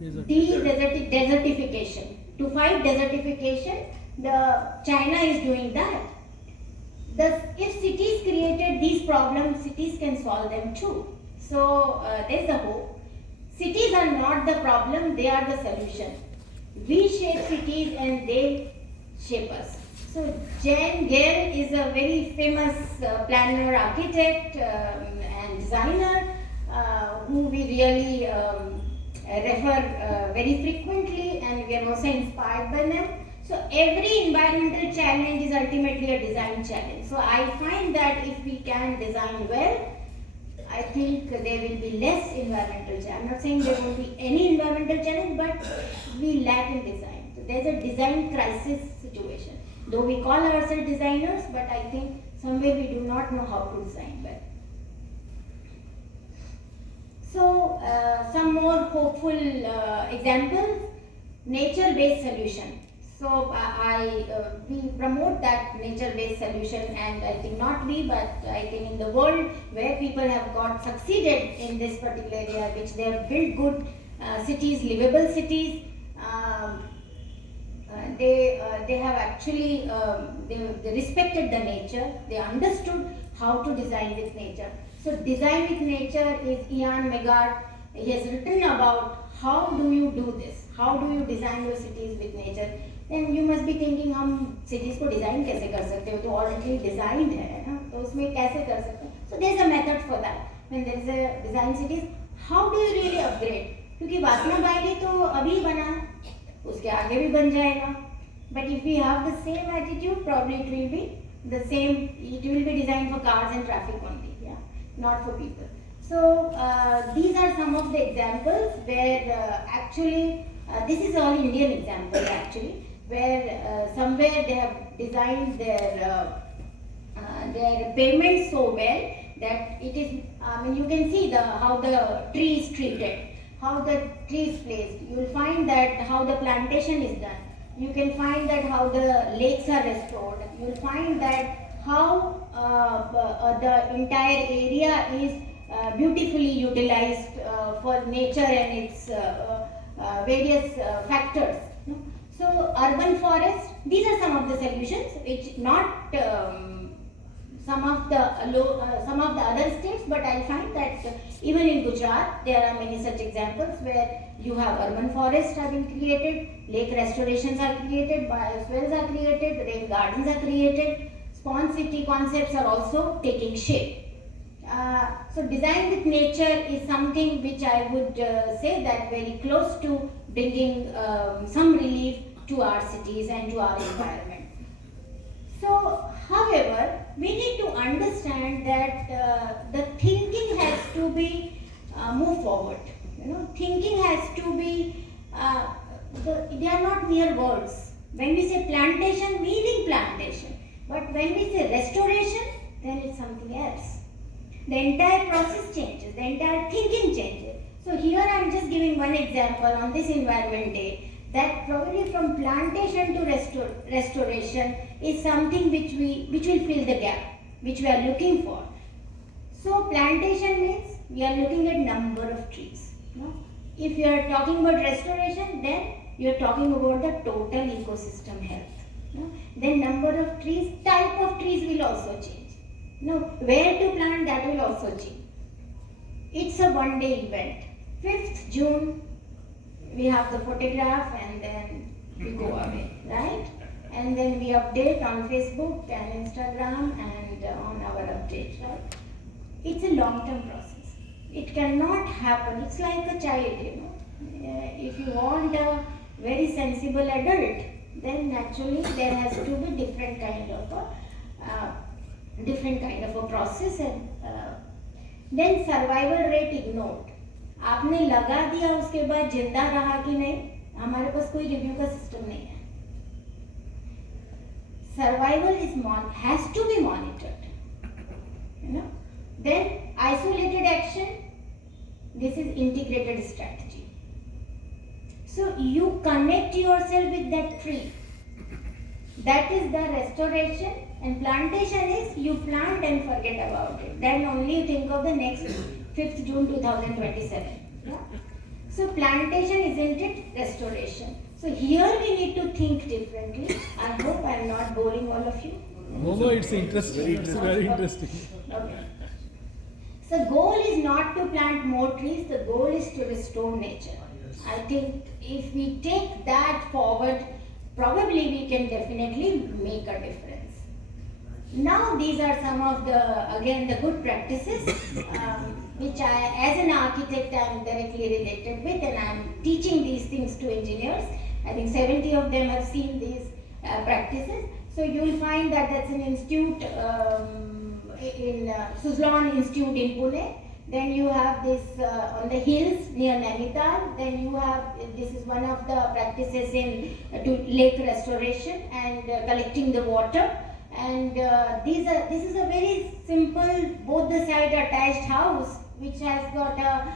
desertification. To fight desertification, China is doing that. If cities created these problems, cities can solve them too. So there's a hope. Cities are not the problem, they are the solution. We shape cities and they shape us. So Jan Gehr is a very famous planner, architect and designer who we really refer very frequently, and we are also inspired by them. So every environmental challenge is ultimately a design challenge. So I find that if we can design well, I think there will be less environmental challenge. I'm not saying there won't be any environmental challenge, but we lack in design. So there's a design crisis situation. Though we call ourselves designers, but I think somewhere we do not know how to design well. So some more hopeful examples, nature-based solution. So we promote that nature-based solution, and I think not we, but I think in the world where people have succeeded in this particular area, which they have built good cities, livable cities. They have actually they respected the nature. They understood how to design with nature. So design with nature is Ian Megard. He has written about how do you do this? How do you design your cities with nature? Then you must be thinking, हम cities को design कैसे कर सकते हो? तो already designed है ना? तो उसमें कैसे कर सकते हो? So there is a method for that. When there is a design cities, how do you really upgrade? क्योंकि वासना बाइली तो अभी बना है, उसके आगे भी बन जाएगा. But if we have the same attitude, probably it will be the same. It will be designed for cars and traffic only, yeah, not for people. So these are some of the examples where actually this is all Indian example actually, where somewhere they have designed their pavement so well that it is. I mean, you can see how the tree is treated, how the tree is placed. You will find that how the plantation is done. You can find that how the lakes are restored. You will find that how the entire area is beautifully utilized for nature and its various factors. So urban forest, these are some of the solutions which not some of the other states, but I find that even in Gujarat there are many such examples where you have urban forests have been created, lake restorations are created, bioswales are created, rain gardens are created, spawn city concepts are also taking shape. So design with nature is something which I would say that very close to bringing some relief to our cities and to our environment. So, however, we need to understand that the thinking has to be move forward. You know, thinking has to be. They are not mere words. When we say plantation, meaning plantation. But when we say restoration, then it's something else. The entire process changes, the entire thinking changes. So here I am just giving one example on this Environment Day, that probably from plantation to restoration is something which will fill the gap, which we are looking for. So plantation means we are looking at number of trees. No? If you are talking about restoration, then you are talking about the total ecosystem health. No? Then number of trees, type of trees will also change. No, where to plant, that will also change. It's a one-day event. 5th June, we have the photograph and then we go away, right? And then we update on Facebook and Instagram and on our updates, right? It's a long-term process. It cannot happen. It's like a child, you know. If you want a very sensible adult, then naturally there has to be different kind of a process. And then survival rate ignored. आपने लगा दिया, उसके बाद जिंदा रहा कि नहीं, हमारे पास कोई रिव्यू का सिस्टम नहीं है. Survival has to be monitored. You know. Then isolated action. This is integrated strategy. So you connect yourself with that tree. That is the restoration, and plantation is you plant and forget about it. Then only think of the next 5th June 2027. Yeah? So plantation isn't it restoration. So here we need to think differently. I hope I am not boring all of you. No, it's interesting. It's very interesting. Okay. So goal is not to plant more trees. The goal is to restore nature. I think if we take that forward, probably we can definitely make a difference. Now these are some of the good practices which I, as an architect, I am directly related with, and I am teaching these things to engineers. I think 70 of them have seen these practices. So you will find that that's an institute in Suzlon Institute in Pune. Then you have this on the hills near Nainital. Then you have, this is one of the practices in lake restoration and collecting the water. And this is a very simple, both the side attached house which has got a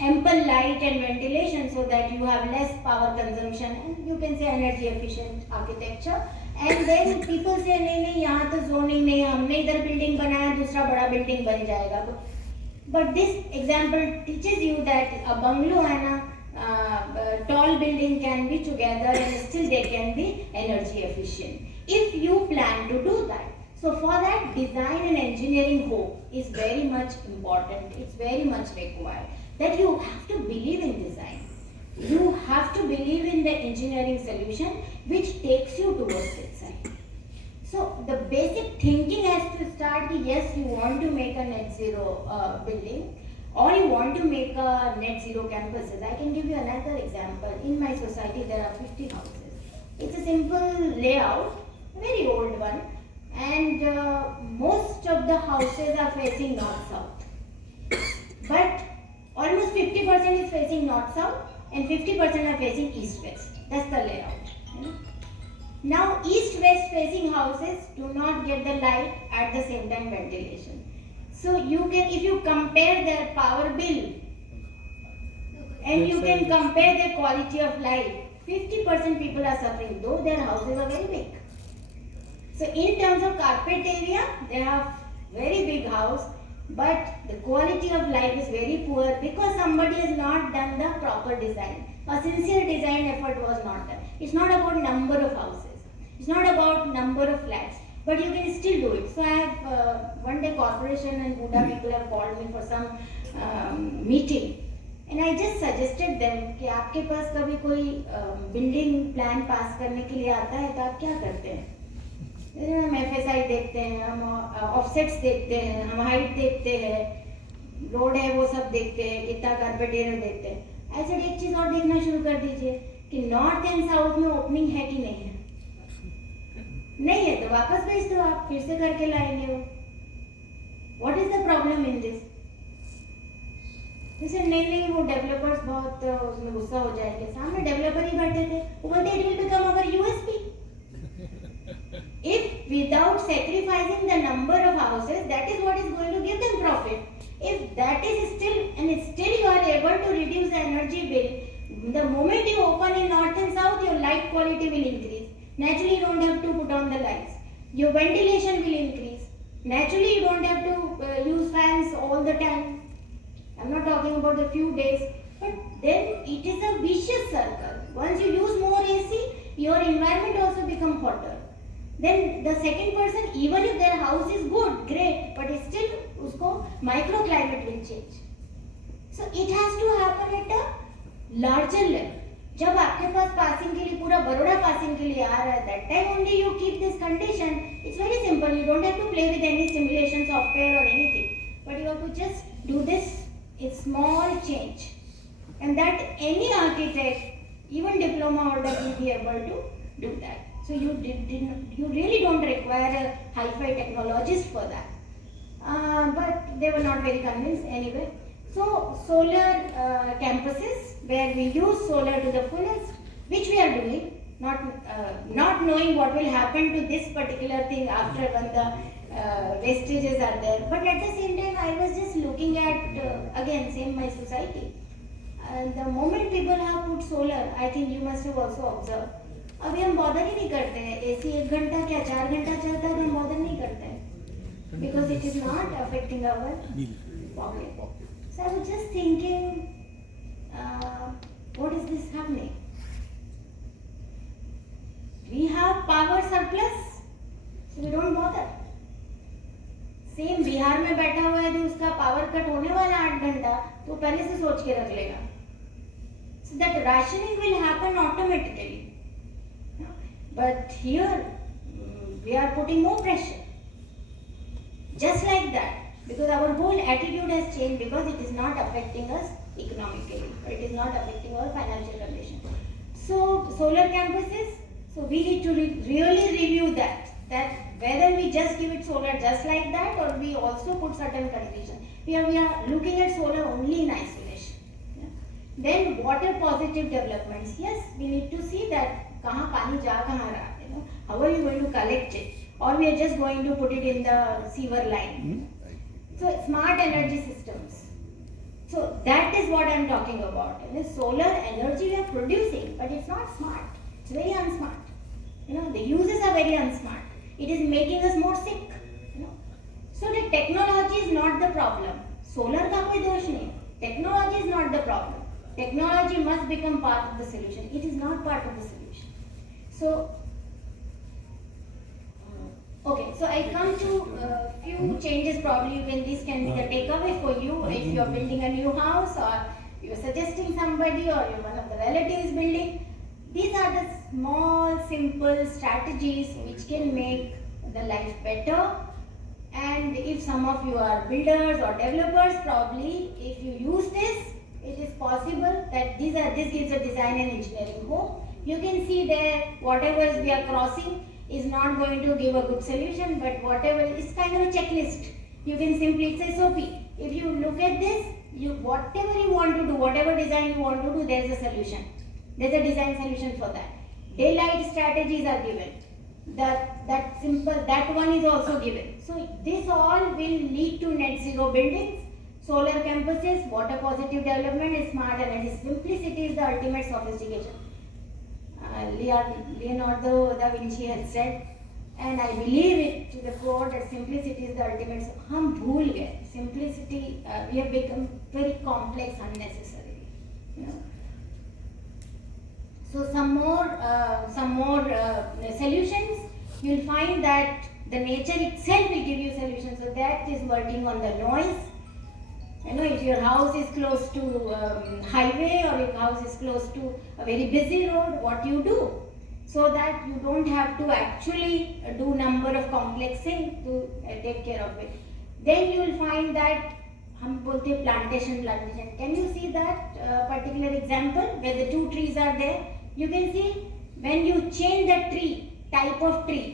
ample light and ventilation so that you have less power consumption, and you can say energy efficient architecture. And then people say नहीं यहाँ तो zoning नहीं है, हमने इधर building बनाया, दूसरा बड़ा building बन जाएगा. But this example teaches you that a bungalow and a tall building can be together and still they can be energy efficient if you plan to do that. So for that, design and engineering hope is very much important. It's very much required. That you have to believe in design. You have to believe in the engineering solution which takes you towards that side. So the basic thinking has to start. Yes, you want to make a net zero building, or you want to make a net zero campuses. I can give you another example. In my society, there are 50 houses. It's a simple layout, very old one, and most of the houses are facing north-south. But almost 50% is facing north-south, and 50% are facing east-west. That's the layout. Now, east-west facing houses do not get the light at the same time ventilation. So you can, if you compare their power bill and you can compare their quality of life, 50% people are suffering, though their houses are very big. So in terms of carpet area, they have very big house, but the quality of life is very poor because somebody has not done the proper design. A sincere design effort was not done. It's not about number of houses. It's not about number of flats, but you can still do it. So I have one day corporation and Buddha people have called me for some meeting, and I just suggested them कि आपके पास कभी कोई building plan pass करने के लिए आता है तो आप क्या करते हैं? हम FSI देखते हैं, हम ऑफसेट्स देखते हैं, हम हाइट देखते हैं, रोड है वो सब देखते हैं, कितना कारपेट एरिया देखते हैं। ऐसे एक चीज़ और देखना शुरू कर दीजिए कि नॉर्थ एंड साउथ में ओपनिंग है कि नहीं है। नहीं है तो वापस भेज दो, आप फिर से करके लाएंगे वो। What is the problem in this? जैसे नहीं वो डेवलपर्स बहुत उसमें गुस्सा हो जाएंगे। सामने डेवलपर ही बैठे थे, वो बोलते it will become our USP. If without sacrificing the number of houses, that is what is going to give them profit. If that is still you are able to reduce the energy bill, the moment you open in north and south, your light quality will increase. Naturally, you don't have to put on the lights. Your ventilation will increase. Naturally, you don't have to use fans all the time. I'm not talking about a few days, but then it is a vicious circle. Once you use more AC, your environment also become hotter. Then the second person, even if their house is good, great, but still usko microclimate will change. So it has to happen at a larger level. जब आपके पास passing के लिए पूरा Baroda passing के लिए आ रहा है, that time only you keep this condition. It's very simple. You don't have to play with any simulation software or anything, but you have to just do this. It's small change, and that any architect, even diploma holder, will be able to do that. So you really don't require a hi-fi technologist for that. But they were not very convinced anyway. So solar campuses where we use solar to the fullest, which we are doing, not knowing what will happen to this particular thing after when the wastages are there. But at the same time, I was just looking at again same my society. The moment people have put solar, I think you must have also observed. अभी हम bother ही नहीं करते हैं। AC 1 घंटा क्या 4 घंटा चलता है तो हम बॉदर नहीं करते हैं, because it is not affecting our pocket. So I was just thinking, what is this happening? We have power surplus, so we don't bother. Same Bihar में बैठा हुआ है तो उसका पावर कट होने वाला 8 घंटा, तो पहले से सोच के रख लेगा. So that rationing will happen automatically. But here we are putting more pressure. Just like that, because our whole attitude has changed, because it is not affecting us economically, or it is not affecting our financial condition. So solar campuses, so we need to really review that whether we just give it solar just like that, or we also put certain conditions. We are looking at solar only in isolation. Yeah. Then water positive developments. Yes, we need to see that कहाँ पानी जा कहाँ रहा है, how are you going to collect it, or we are just going to put it in the sewer line. So smart energy systems. So that is what I am talking about. And the solar energy we are producing, but it's not smart. It's very unsmart. The uses are very unsmart. It is making us more sick. So the technology is not the problem. Solar का कोई दोष नहीं. Technology is not the problem. Technology must become part of the solution. It is not part of the solution. So, okay, so I come to few changes. Probably this can be the takeaway for you if you are building a new house, or you are suggesting somebody, or one of the relatives building. These are the small, simple strategies which can make the life better. And if some of you are builders or developers, probably if you use this, it is possible that this gives a design and engineering hope. You can see there whatever we are crossing is not going to give a good solution, but whatever is kind of a checklist. You can simply, it's SOP. If you look at this, whatever you want to do, whatever design you want to do, there is a solution. There is a design solution for that. Daylight strategies are given. That simple, that one is also given. So this all will lead to net zero buildings, solar campuses, water positive development, and smart energy. Simplicity is the ultimate sophistication. Leonardo da Vinci has said, and I believe it to the core, that simplicity is the ultimate. हम भूल गए simplicity. We have become very complex unnecessarily. So some more solutions. You'll find that the nature itself will give you solutions. So that is working on the noise. If your house is close to highway, or your house is close to a very busy road, what you do? so that you don't have to actually do number of complex things to take care of it. Then you will find that हम बोलते हैं plantation. Can you see that particular example where the two trees are there? You can see when you change the tree, type of tree,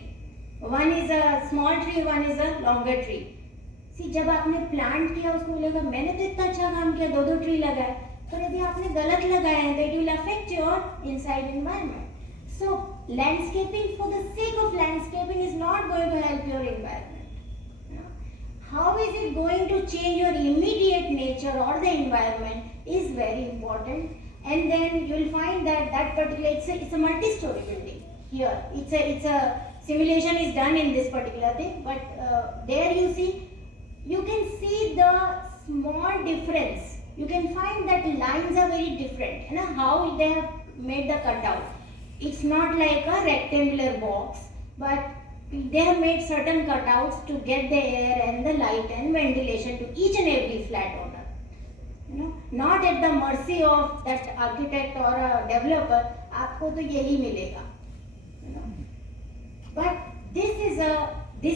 one is a small tree, one is a longer tree. See, जब आपने plant किया उसको बोलेगा मैंने तो इतना अच्छा काम किया, दो ट्री लगाए, पर यदि आपने गलत लगाए हैं that will affect your inside environment. So landscaping for the sake of landscaping is not going to help your environment. How is it going to change your immediate nature or the environment is very important. And then you will find that that particular, it's a multi-story building here. It's a simulation is done in this particular thing, but there you can see the small difference. You can find that lines are very different. You know how they have made the cutout. It's not like a rectangular box, but they have made certain cutouts to get the air and the light and ventilation to each and every flat owner. You know, not at the mercy of that architect or a developer. आपको तो यही मिलेगा. You know, but this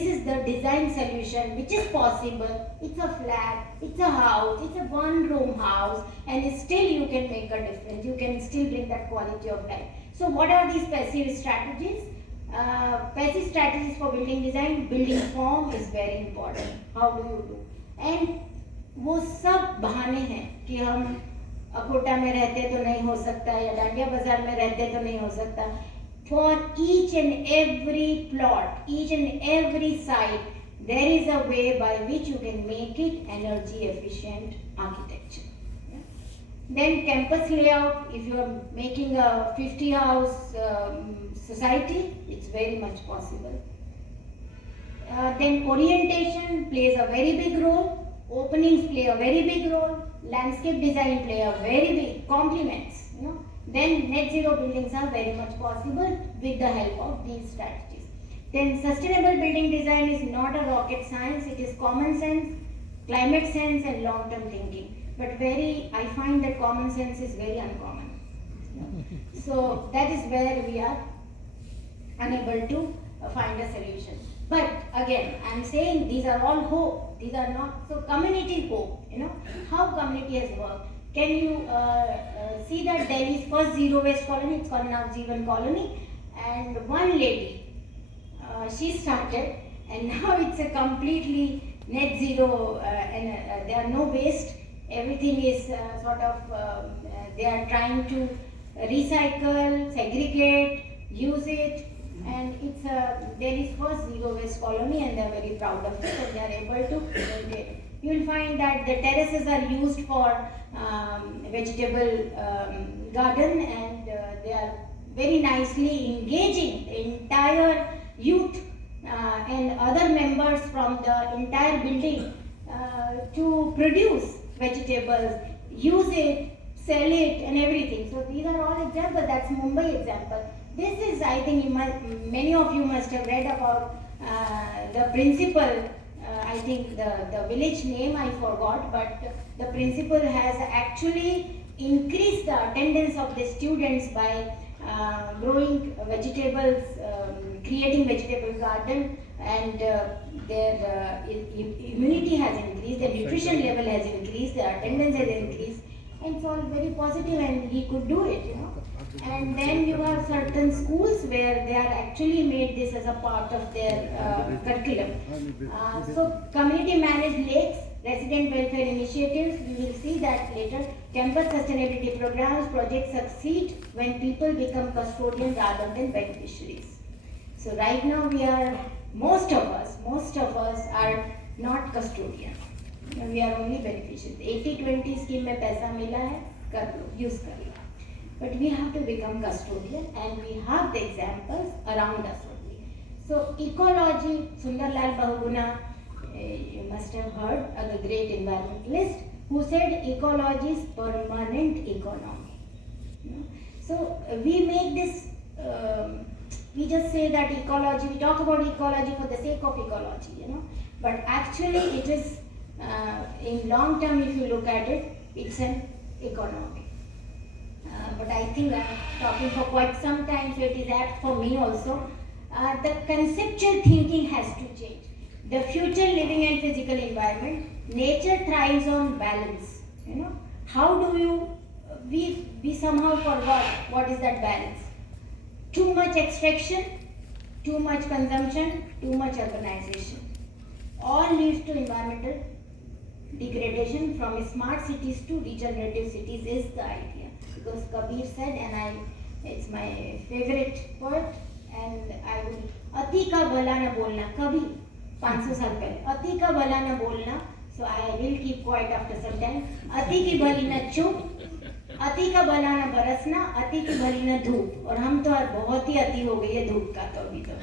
is the design solution which is possible. It's a flat, it's a house, it's a one-room house, and still you can make a difference. You can still bring that quality of life. So what are these passive strategies? Passive strategies for building design. Building form is very important. How do you do? And वो सब बहाने हैं कि हम अकोटा में रहते तो नहीं हो सकता या डांडिया बाजार में रहते तो नहीं हो सकता. For each and every plot, each and every site, there is a way by which you can make it energy efficient architecture. Yeah? Then campus layout, if you are making a 50 house society, it's very much possible. Then orientation plays a very big role. Openings play a very big role. Landscape design play a very big complements. You know. Then net zero buildings are very much possible with the help of these strategies. Then sustainable building design is not a rocket science. It is common sense, climate sense, and long-term thinking. But I find that common sense is very uncommon. You know. So that is where we are unable to find a solution. But again, I am saying these are all hope. These are not, so community hope, you know, how community has worked. Can you see that Delhi's first zero waste colony, it's called now Jeevan Colony, and one lady, she started, and now it's a completely net zero, and there are no waste, everything is sort of, they are trying to recycle, segregate, use it, and it's Delhi's first zero waste colony, and they are very proud of it, and they are able to maintain. You will find that the terraces are used for vegetable garden, and they are very nicely engaging the entire youth and other members from the entire building to produce vegetables, use it, sell it, and everything. So these are all examples. That's Mumbai example. This is, I think, many of you must have read about the principal. I think the village name I forgot, but the principal has actually increased the attendance of the students by growing vegetables, creating vegetable garden, and their immunity has increased, the nutrition level has increased, the attendance has increased, and it's all very positive, and he could do it, you know. And then you have certain schools where they are actually made this as a part of their curriculum. So community managed lakes, resident welfare initiatives, we will see that later. Campus sustainability programs, projects succeed when people become custodians rather than beneficiaries. So right now most of us are not custodians. We are only beneficiaries. 80-20 scheme में पैसा मिला है, कर लो, use कर लो. But we have to become custodian, and we have the examples around us only. So ecology, Sundarlal Bahuguna, you must have heard, the great environmentalist, who said ecology is permanent economy. You know? So we make this, we just say that ecology, we talk about ecology for the sake of ecology, you know. But actually it is, in long term, if you look at it, it's an economy. but I think I'm talking for quite some time, so it is apt for me also. The conceptual thinking has to change. The future living and physical environment, nature thrives on balance. You know, how do you? We somehow forgot what is that balance. Too much extraction, too much consumption, too much urbanization, all leads to environmental degradation. From smart cities to regenerative cities is the idea. Because Kabir said, and it's my favorite quote, and I will, अति का भला न बोलना, कभी 500 साल पहले, अति का भला न बोलना, so I will keep quiet after some time, अति की भली न चुप, अति का भला न बरसना, अति की भली न धूप, और हम तो आज बहुत ही अति हो गई है धूप का तो अभी तो.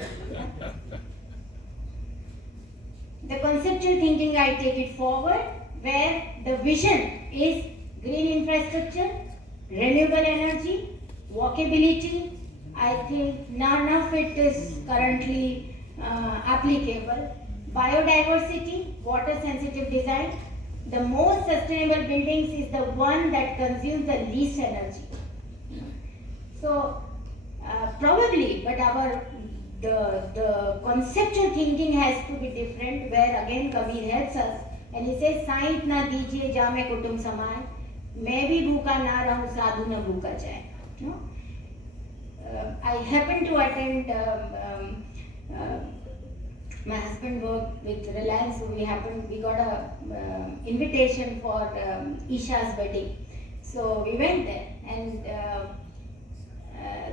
The conceptual thinking, I take it forward, where the vision is green infrastructure, renewable energy, walkability. I think none of it is currently applicable. Biodiversity, water sensitive design. The most sustainable buildings is the one that consumes the least energy. So probably, but the conceptual thinking has to be different, where again Kabir helps us and he says, साइंत ना दीजिए जामे कुटुम समाए, मैं भी भूखा ना रहूं साधु न भूखा जाए. I happened to attend, my husband worked with Reliance, so we got a invitation for Isha's wedding. So we went there, and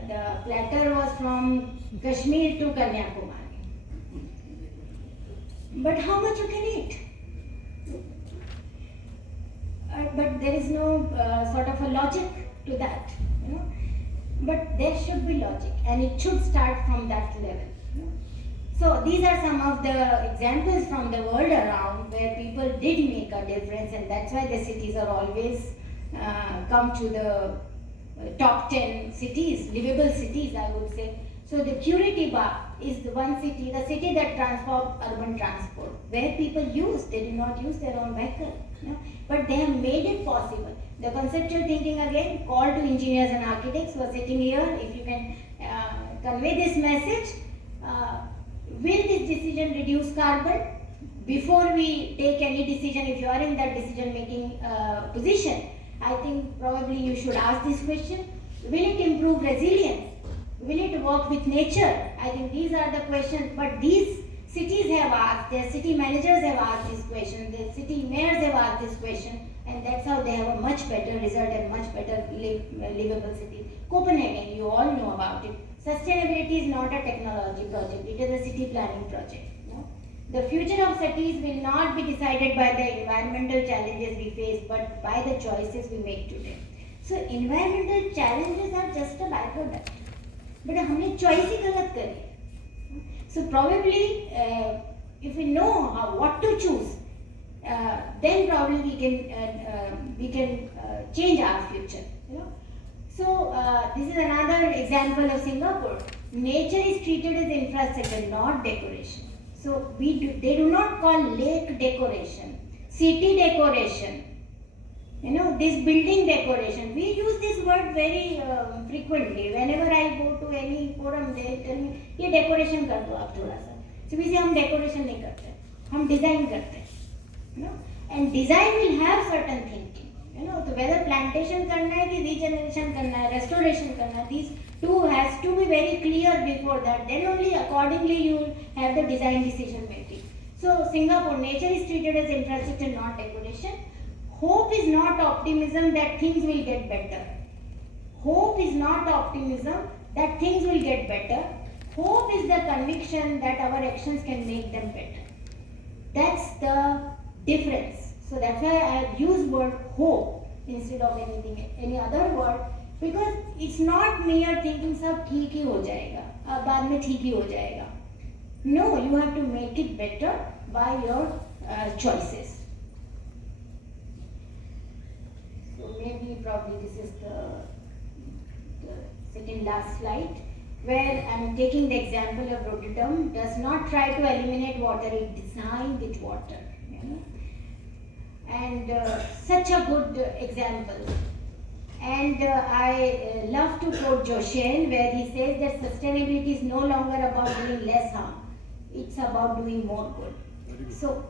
the platter was from Kashmir to Kanyakumari. But how much you can eat? But there is no sort of a logic to that, you know. But there should be logic, and it should start from that level. You know? So these are some of the examples from the world around where people did make a difference, and that's why the cities are always come to the top 10 cities, livable cities, I would say. So the Curitiba is the one city, the city that transformed urban transport, where people they did not use their own vehicle, you know, but they have made it possible. The conceptual thinking again, call to engineers and architects who are sitting here, if you can convey this message, will this decision reduce carbon? Before we take any decision, if you are in that decision making position, I think probably you should ask this question. Will it improve resilience? Will it work with nature? I think these are the questions, but these cities have asked, their city managers have asked this question, their city mayors have asked this question, and that's how they have a much better result and much better livable city. Copenhagen, you all know about it. Sustainability is not a technology project, it is a city planning project. The future of cities will not be decided by the environmental challenges we face, but by the choices we make today. So environmental challenges are just a byproduct. But हमने choice ही गलत करी. So probably if we know what to choose, then probably we can change our future. You know? So this is another example of Singapore. Nature is treated as infrastructure, not decoration. So they do not call lake decoration, city decoration, you know, this building decoration. We use this word very frequently. Whenever I go to any forum, they tell me, ये decoration कर दो आप थोड़ा सा. So we say हम decoration नहीं करते, हम design करते हैं, you know. And design will have certain thinking, you know. So whether plantation करना है कि regeneration करना है, restoration करना है, these two has to be very clear before that. Then only accordingly you will have the design decision making. So Singapore, nature is treated as infrastructure, not decoration. Hope is not optimism that things will get better. Hope is not optimism that things will get better. Hope is the conviction that our actions can make them better. That's the difference. So that's why I use word hope instead of any other word, because it's not mere thinking सब ठीक ही हो जाएगा, बाद में ठीक ही हो जाएगा. No, you have to make it better by your choices. So maybe probably this is the second last slide, where I'm taking the example of Rotterdam. Does not try to eliminate water, it designed with water, you know. And such a good example. And I love to quote Joshen, where he says that sustainability is no longer about doing less harm, it's about doing more good. So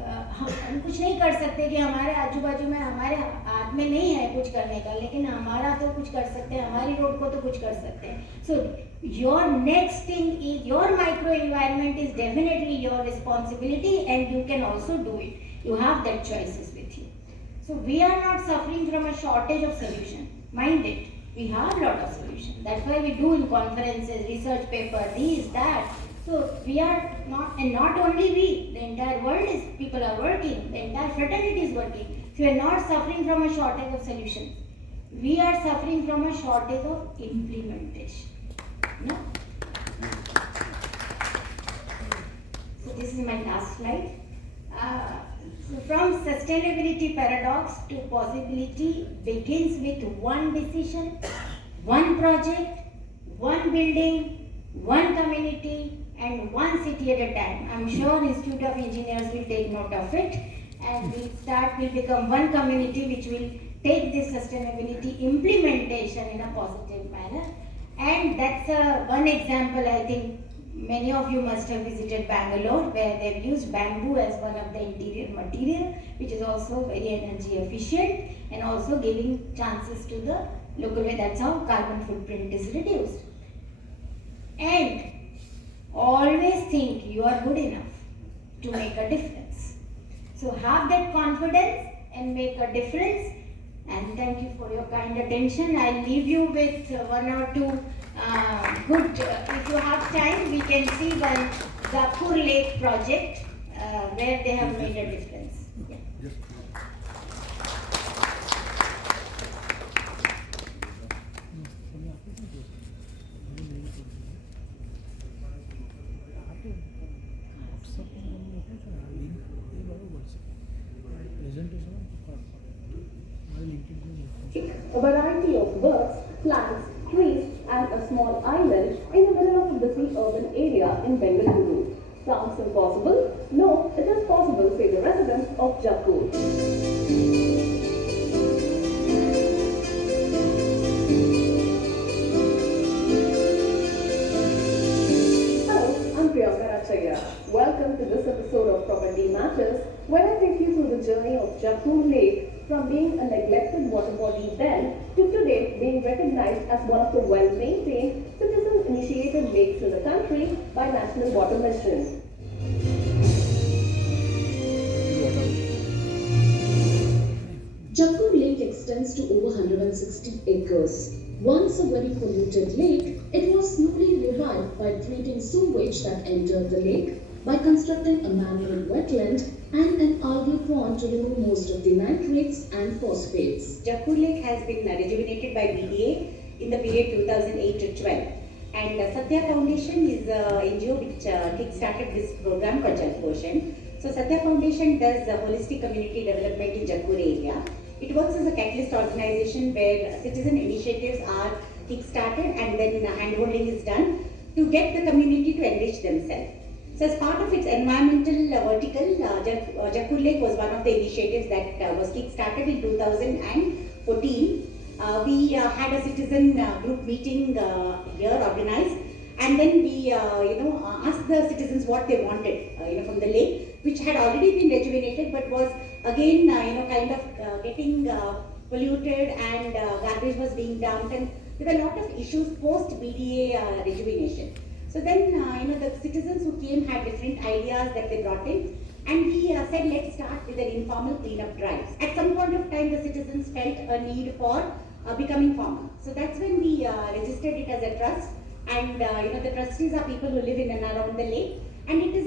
हम कुछ नहीं कर सकते कि हमारे आजू बाजू में हमारे हाथ में नहीं है कुछ करने का, लेकिन हमारा तो कुछ कर सकते हैं, हमारी रोड को तो कुछ कर सकते हैं. So your next thing is your micro environment is definitely your responsibility, and you can also do it. You have that choices with you. So we are not suffering from a shortage of solution. Mind it, we have a lot of solutions. That's why we do in conferences, research paper, this, that. So we are not, and not only we, the entire world is, people are working, the entire fraternity is working. So we are not suffering from a shortage of solutions. We are suffering from a shortage of implementation. No? So this is my last slide. So from sustainability paradox to possibility begins with one decision, one project, one building, one community, and one city at a time. I'm sure Institute of Engineers will take note of it, and will become one community which will take this sustainability implementation in a positive manner. And that's one example. I think many of you must have visited Bangalore, where they've used bamboo as one of the interior material, which is also very energy efficient and also giving chances to the local way. That's how carbon footprint is reduced. And always think you are good enough to make a difference. So have that confidence and make a difference. And thank you for your kind attention. I'll leave you with one or two good, if you have time, we can see one Japur Lake project where they have made a difference. Yeah. A variety of birds, plants, trees, and a small island in the middle of a busy urban area in Bengaluru. Sounds impossible? No, it is possible, say the residents of Jaipur. Hello, I'm Priyanka Rachaya. Welcome to this episode of Property Matters, where I take you through the journey of Jaipur Lake from being a neglected water body then to today being recognized as one of the well-maintained, citizen-initiated lakes in the country by National Water Mission. Jaipur Lake extends to over 160 acres. Once a very polluted lake, it was slowly revived by treating sewage that entered the lake, by constructing a man-made wetland and an algal pond to remove most of the nitrates and phosphates. Jaipur Lake has been rejuvenated by BDA in the period 2008 to 12. And Satya Foundation is an NGO which kick-started this program called Jal Poshan. So Satya Foundation does holistic community development in Jaipur area. It works as a catalyst organization where citizen initiatives are kick-started and then handholding is done to get the community to enrich themselves. So as part of its environmental vertical, Jaipur Lake was one of the initiatives that was kick-started in 2014. We had a citizen group meeting here organized, and then we asked the citizens what they wanted from the lake, which had already been rejuvenated but was again kind of getting polluted, and garbage was being dumped, and there were a lot of issues post BDA rejuvenation. So then, the citizens who came had different ideas that they brought in, and we said, let's start with an informal cleanup drive. At some point of time, the citizens felt a need for becoming formal. So that's when we registered it as a trust, and the trustees are people who live in and around the lake, and it is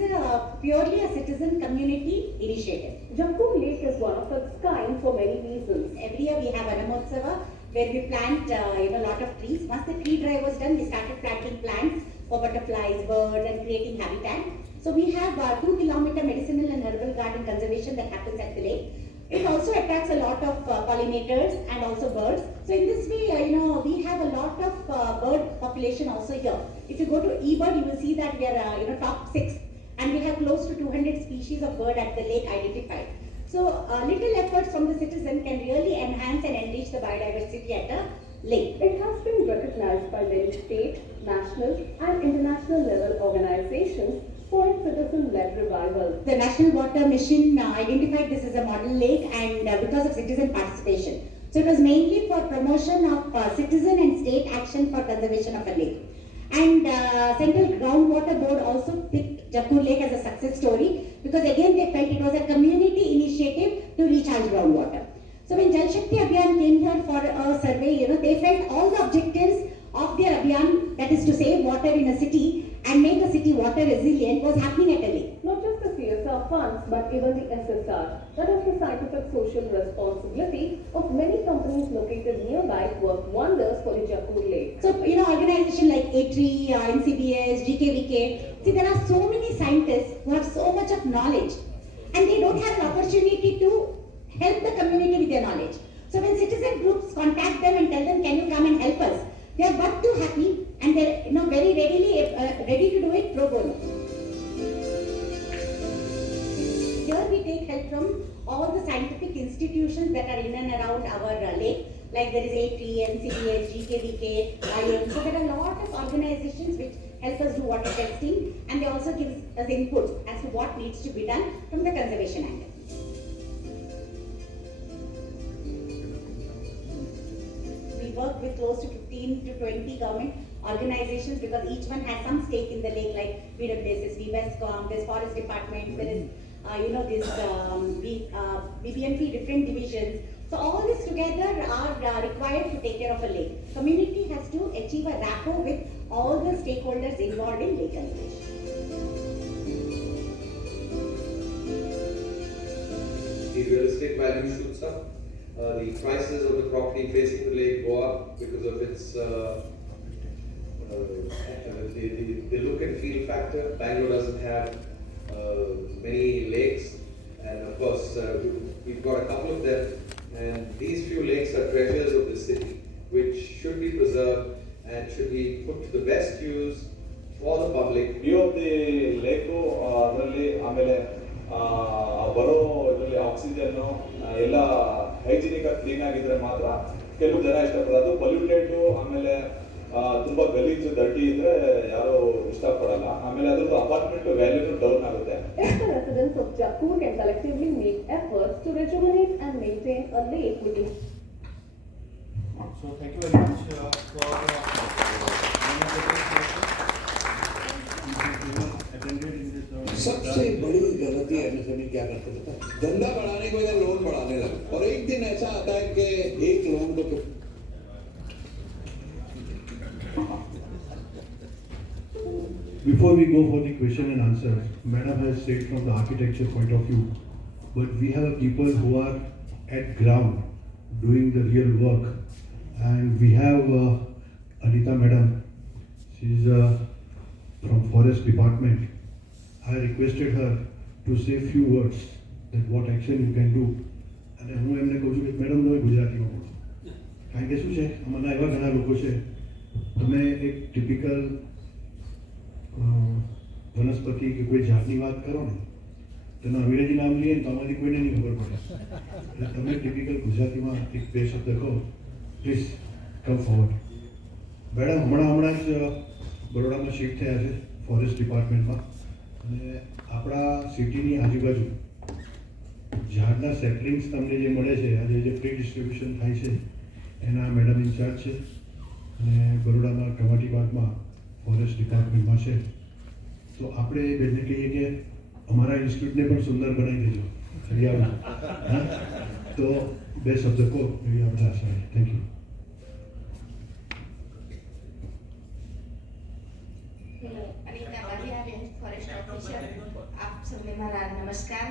purely a citizen community initiative. Jaipur Lake is one of its kind for many reasons. Every year we have Anamotsava, where we plant a lot of trees. Once the tree drive was done, we started planting plants for butterflies, birds, and creating habitat. So we have 2 kilometer medicinal and herbal garden conservation that happens at the lake. It also attracts a lot of pollinators and also birds. So in this way, we have a lot of bird population also here. If you go to eBird, you will see that we are top 6, and we have close to 200 species of bird at the lake identified. So little efforts from the citizen can really enhance and enrich the biodiversity at a lake. It has been recognized by many state, national and international level organizations for its citizen-led revival. The National Water Mission identified this as a model lake and because of citizen participation. So it was mainly for promotion of citizen and state action for conservation of a lake. And Central Groundwater Board also picked Jakkur Lake as a success story because again they felt it was a community initiative to recharge groundwater. So when Jal Shakti Abhiyan came here for a survey, they felt all the objectives of their Abhiyan, that is to save water in a city and make a city water resilient, was happening at a lake. Not just the CSR funds, but even the SSR, that is the scientific social responsibility of many companies located nearby, work wonders for the Jakkur Lake. So, organizations like ATRI, NCBS, GKVK, see there are so many scientists who have so much of knowledge and they don't have an opportunity to help the community with their knowledge. So when citizen groups contact them and tell them, can you come and help us? They are but too happy and they're very ready to do it pro bono. Here we take help from all the scientific institutions that are in and around our lake. Like there is ATRI, NCBS, GKVK, IOM. So there are a lot of organizations which help us do water testing and they also give us input as to what needs to be done from the conservation angle. We work with close to 15 to 20 government organizations because each one has some stake in the lake, like PWSSB, Westcom, there's Forest Department, there is BBMP, different divisions. So all this together are required to take care of a lake. Community has to achieve a rapport with all the stakeholders involved in lake conservation. The real estate value shoots up. The prices of the property facing the lake go up because of its the look and feel factor. Bangalore doesn't have many lakes, and of course we've got a couple of them, and these few lakes are treasures of the city which should be preserved and should be put to the best use for the public. View of the lake ಅದರಲ್ಲಿ ಆಮೇಲೆ ಬರೋ ಇದರಲ್ಲಿ oxygen ಎಲ್ಲ hygienic ಆಗಿ clean ಆಗಿದ್ರೆ ಮಾತ್ರ ಕೆಲವು ಜನ ಇಷ್ಟಪಡೋದು. ಅದು ಪೊಲ್ಯೂಟೆಡ್ ಆಮೇಲೆ ತುಂಬಾ ಗಲೀಜು ದಡ್ಡಿ ಇದ್ರೆ ಯಾರು ಇಷ್ಟಪಡಲ್ಲ. ಆಮೇಲೆ ಅದ್ರದ್ದು ಅಪಾರ್ಟ್ಮೆಂಟ್ ವ್ಯಾಲ್ಯೂನು ಡೌನ್ ಆಗುತ್ತೆ. If the residents of Jakkur can collectively make efforts to rejuvenate and maintain a lake within. So thank you very much for attended in this. सबसे बड़ी गलती एमएसएमई क्या करते हैं? धंधा बढ़ाने की वजह लोन बढ़ाने लगे और एक दिन ऐसा आता है कि एक लोन को Before we go for the question and answer, Madam has said from the architecture point of view, but we have people who are at ground doing the real work, and we have Anita Madam. She is from Forest Department. I requested her to say few words that what action you can do. And હું એમને કહું છું કે madam તમે ગુજરાતીમાં બોલો, કારણ કે શું છે અમારા એવા ઘણા લોકો છે, તમે એક ટિપિકલ વનસ્પતિ કે કોઈ ઝાડની વાત કરો ને તેનું અંગ્રેજી નામ લઈએ તો આમાંથી કોઈને નહીં ખબર પડે, એટલે તમે ટિપિકલ ગુજરાતીમાં એક બે શબ્દ કહો. Please come forward. મેડમ હમણાં જ બરોડામાં શિફ્ટ થયા છે ફોરેસ્ટ ડિપાર્ટમેન્ટમાં, અને આપણા સિટીની આજુબાજુ ઝાડના સેપલિંગ્સ તમને જે મળે છે, આજે જે ફ્રી ડિસ્ટ્રીબ્યુશન થાય છે એના મેડમ ઇન્ચાર્જ છે, અને બરોડામાં કમાટી બાગમાં ફોરેસ્ટ ડિપાર્ટમેન્ટમાં છે. તો આપણે બેનને કહીએ કે અમારા ઇન્સ્ટિટ્યૂટને પણ સુંદર બનાવી દેજો, હરિયાળું. તો બે શબ્દ કહો એવી આપણે આશા છે. Thank you. Anita Bariya, forest officer. આપ સૌને મારા નમસ્કાર.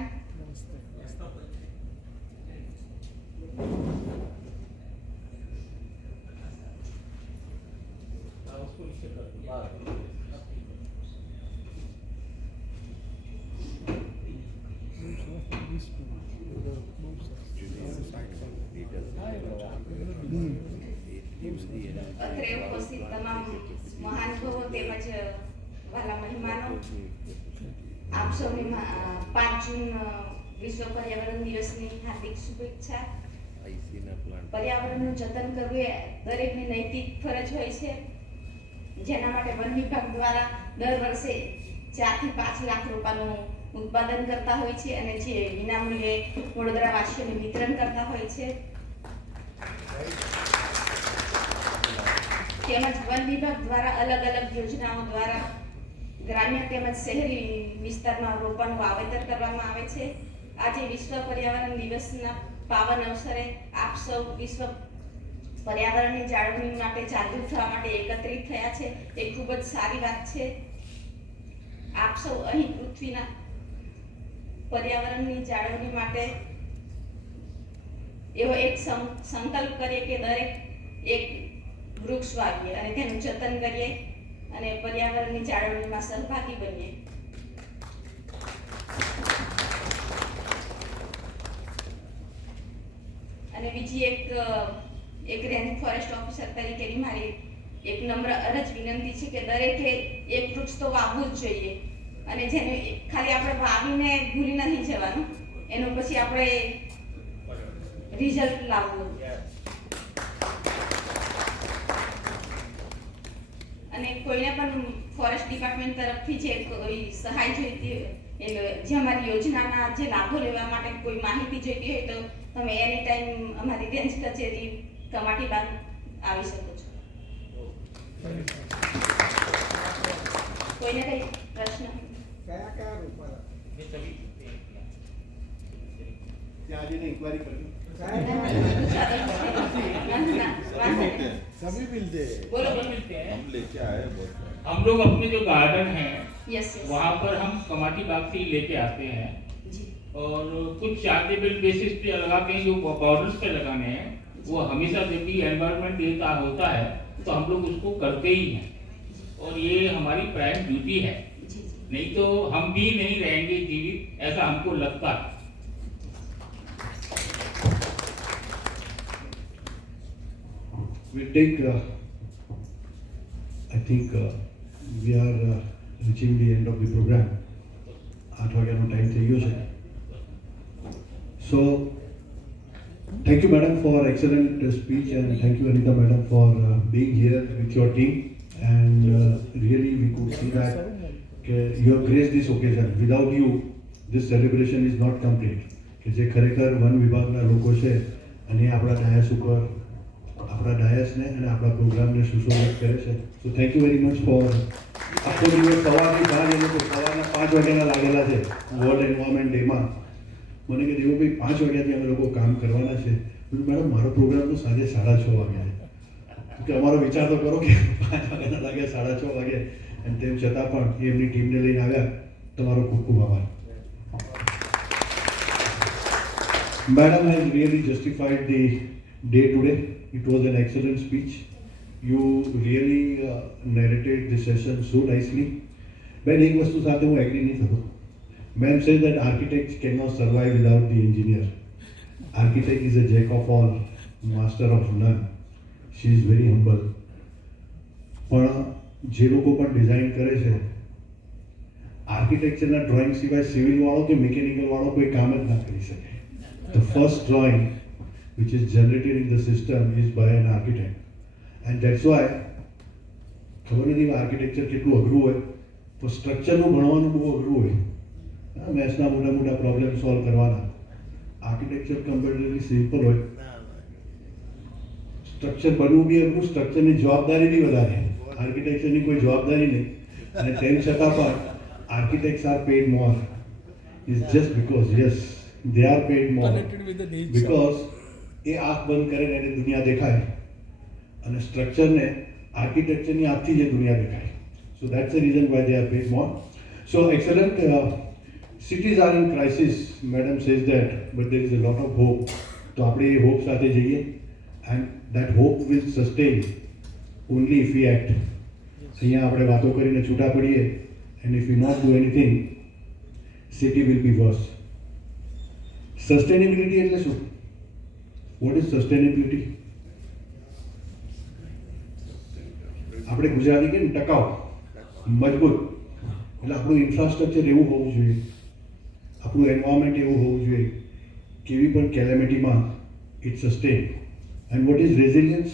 અત્રે ઉપસ્થિત તમામ મહાનુભાવો તેમજ વાલા મહેમાનો, આપ સૌને 5 જૂન વિશ્વ પર્યાવરણ દિવસની હાર્દિક શુભેચ્છા. પર્યાવરણનું જતન કરવું એ દરેકની નૈતિક ફરજ હોય છે, જેના માટે વન વિભાગ દ્વારા દર વર્ષે 4 થી 5 લાખ રૂપિયાનું ઉત્પાદન કરતા હોય છે અને જે વિનામૂલ્યે વડોદરા વાસીઓને વિતરણ કરતા હોય છે. તેમજ વન વિભાગ દ્વારા અલગ અલગ યોજનાઓ દ્વારા ગ્રામ્ય તેમજ શહેરી વિસ્તારમાં રોપાનું વાવેતર કરવામાં આવે છે. આજે વિશ્વ પર્યાવરણ દિવસના પાવન અવસરે આપ સૌ વિશ્વ પર્યાવરણની જાળવણી માટે જાગૃત થવા માટે એકત્રિત થયા છે. એ ખૂબ જ સારી વાત છે. આપ સૌ અહીં પૃથ્વીના પર્યાવરણની જાળવણી માટે એવો એક સંકલ્પ કરીએ કે દરેક એક વૃક્ષ વાવીએ અને તેનું જતન કરીએ અને પર્યાવરણની જાળવણીમાં સહભાગી બનીએ. અને બીજી એક રેન્જ ફોરેસ્ટ ઓફિસર તરીકેની મારી એક નમ્ર અરજ વિનંતી છે કે દરેકે એક વૃક્ષ તો વાવવું જ જોઈએ અને જેને ખાલી આપણે વાવીને ભૂલી નથી જવાનું, એનું પછી આપણે રિઝલ્ટ લાવવું. અને કોઈને પણ ફોરેસ્ટ ડિપાર્ટમેન્ટ તરફથી જે કોઈ સહાય જોઈતી હોય, જે અમારી યોજનાના જે લાભો લેવા માટે કોઈ માહિતી જોઈતી હોય તો તમે એની ટાઈમ અમારી રેન્જ કચેરી કમાટી બાગ આવી શકો છો. કોઈને કઈ પ્રશ્ન? કયા રૂપા ત્યાં જઈને ઇન્ક્વાયરી કરજો. सभी मिलते हैं, बोलो मिलते हैं, हम लेके आए हम लोग अपने जो गार्डन है यस वहाँ पर हम कमाटी बाग से ही लेके आते हैं जी. और कुछ चार्जेबल बेसिस पे लगाते हैं जो बॉर्डर्स पे लगाने हैं, वो हमेशा जब भी एनवायरनमेंट डे का होता है तो हम लोग उसको करते ही हैं और ये हमारी प्राइम ड्यूटी है, नहीं तो हम भी नहीं रहेंगे जीवित, ऐसा हमको लगता है. We'll take, I think we are reaching the end of the program. 8 વાગ્યાનો ટાઈમ થઈ ગયો છે. So, thank you madam for excellent speech and thank you Anita madam for being here with your team and really we could see that you have graced this occasion. Without you, this celebration is not complete. કે જે ખરેખર one વિભાગના લોકો છે અને આપણા dice ઉપર આપણા ડાયસને અને આપણા પ્રોગ્રામને સુશોભિત કરે છે. So thank you very much for આખો દિવસ સવારની 5 એ લોકો સવારના 5 વાગ્યાના લાગેલા છે વર્લ્ડ એન્વાયરમેન્ટ ડેમાં. મને કે દેવુભાઈ 5 વાગ્યાથી અમે લોકો કામ કરવાના છે. મેડમ મારો પ્રોગ્રામ તો સાંજે 6:30 વાગે છે કે અમારો વિચાર તો કરો કે 5 વાગ્યાના લાગે 6:30 વાગે અને તેમ છતાં પણ એમની ટીમને લઈને આવ્યા. તમારો ખૂબ ખૂબ આભાર. Madam has really justified the day today. It was an excellent speech. You really narrated the session so nicely. Ben, एक वस्तु साथ मैं agree नहीं था. Ma'am says that architects cannot survive without the engineer. Architect is a jack of all, master of none. She is very humble. પણ જે લોકો પણ ડિઝાઇન કરે છે આર્કિટેક્ચરના ડ્રોઈંગ સિવાય સિવિલ વાળો કે મિકેનિકલ વાળો કોઈ કામ જ ના કરી શકે. The first drawing which is generated in the system is by an architect and that's why ખબર નથી આર્કિટેક્ચર કેટલું અઘરું હોય તો સ્ટ્રક્ચરનું ભણવાનું બહુ અઘરું હોય. મેથ્સના મોટા મોટા પ્રોબ્લેમ સોલ્વ કરવાના. આર્કિટેક્ચર કમ્પેરેટિવલી સિમ્પલ હોય. સ્ટ્રક્ચર બનવું બી અઘરું, સ્ટ્રક્ચરની જવાબદારી બી વધારે. આર્કિટેક્ચરની કોઈ જવાબદારી નહીં અને તેમ છતાં પણ architects are paid more. Is just because yes they are paid more because એ આંખ બંધ કરે ને એને દુનિયા દેખાય અને સ્ટ્રક્ચરને આર્કિટેક્ચરની આંખથી જે દુનિયા દેખાય. સો that's the reason Y they are paid more. So excellent. Cities are in crisis. Madam says that, but there is a lot of hope. તો આપણે એ હોપ સાથે જઈએ and that hope will sustain only if we act. અહીંયા આપણે વાતો કરીને છૂટા પડીએ and if we not do anything, city will be worse. Sustainability એટલે શું? What is sustainability? આપણે ગુજરાતી કે ટકાઉ મજબૂત એટલે આપણું ઇન્ફ્રાસ્ટ્રક્ચર એવું હોવું જોઈએ, આપણું એન્વાયરમેન્ટ એવું હોવું જોઈએ કેવી પણ કેલેમિટીમાં it sustains. And what is resilience?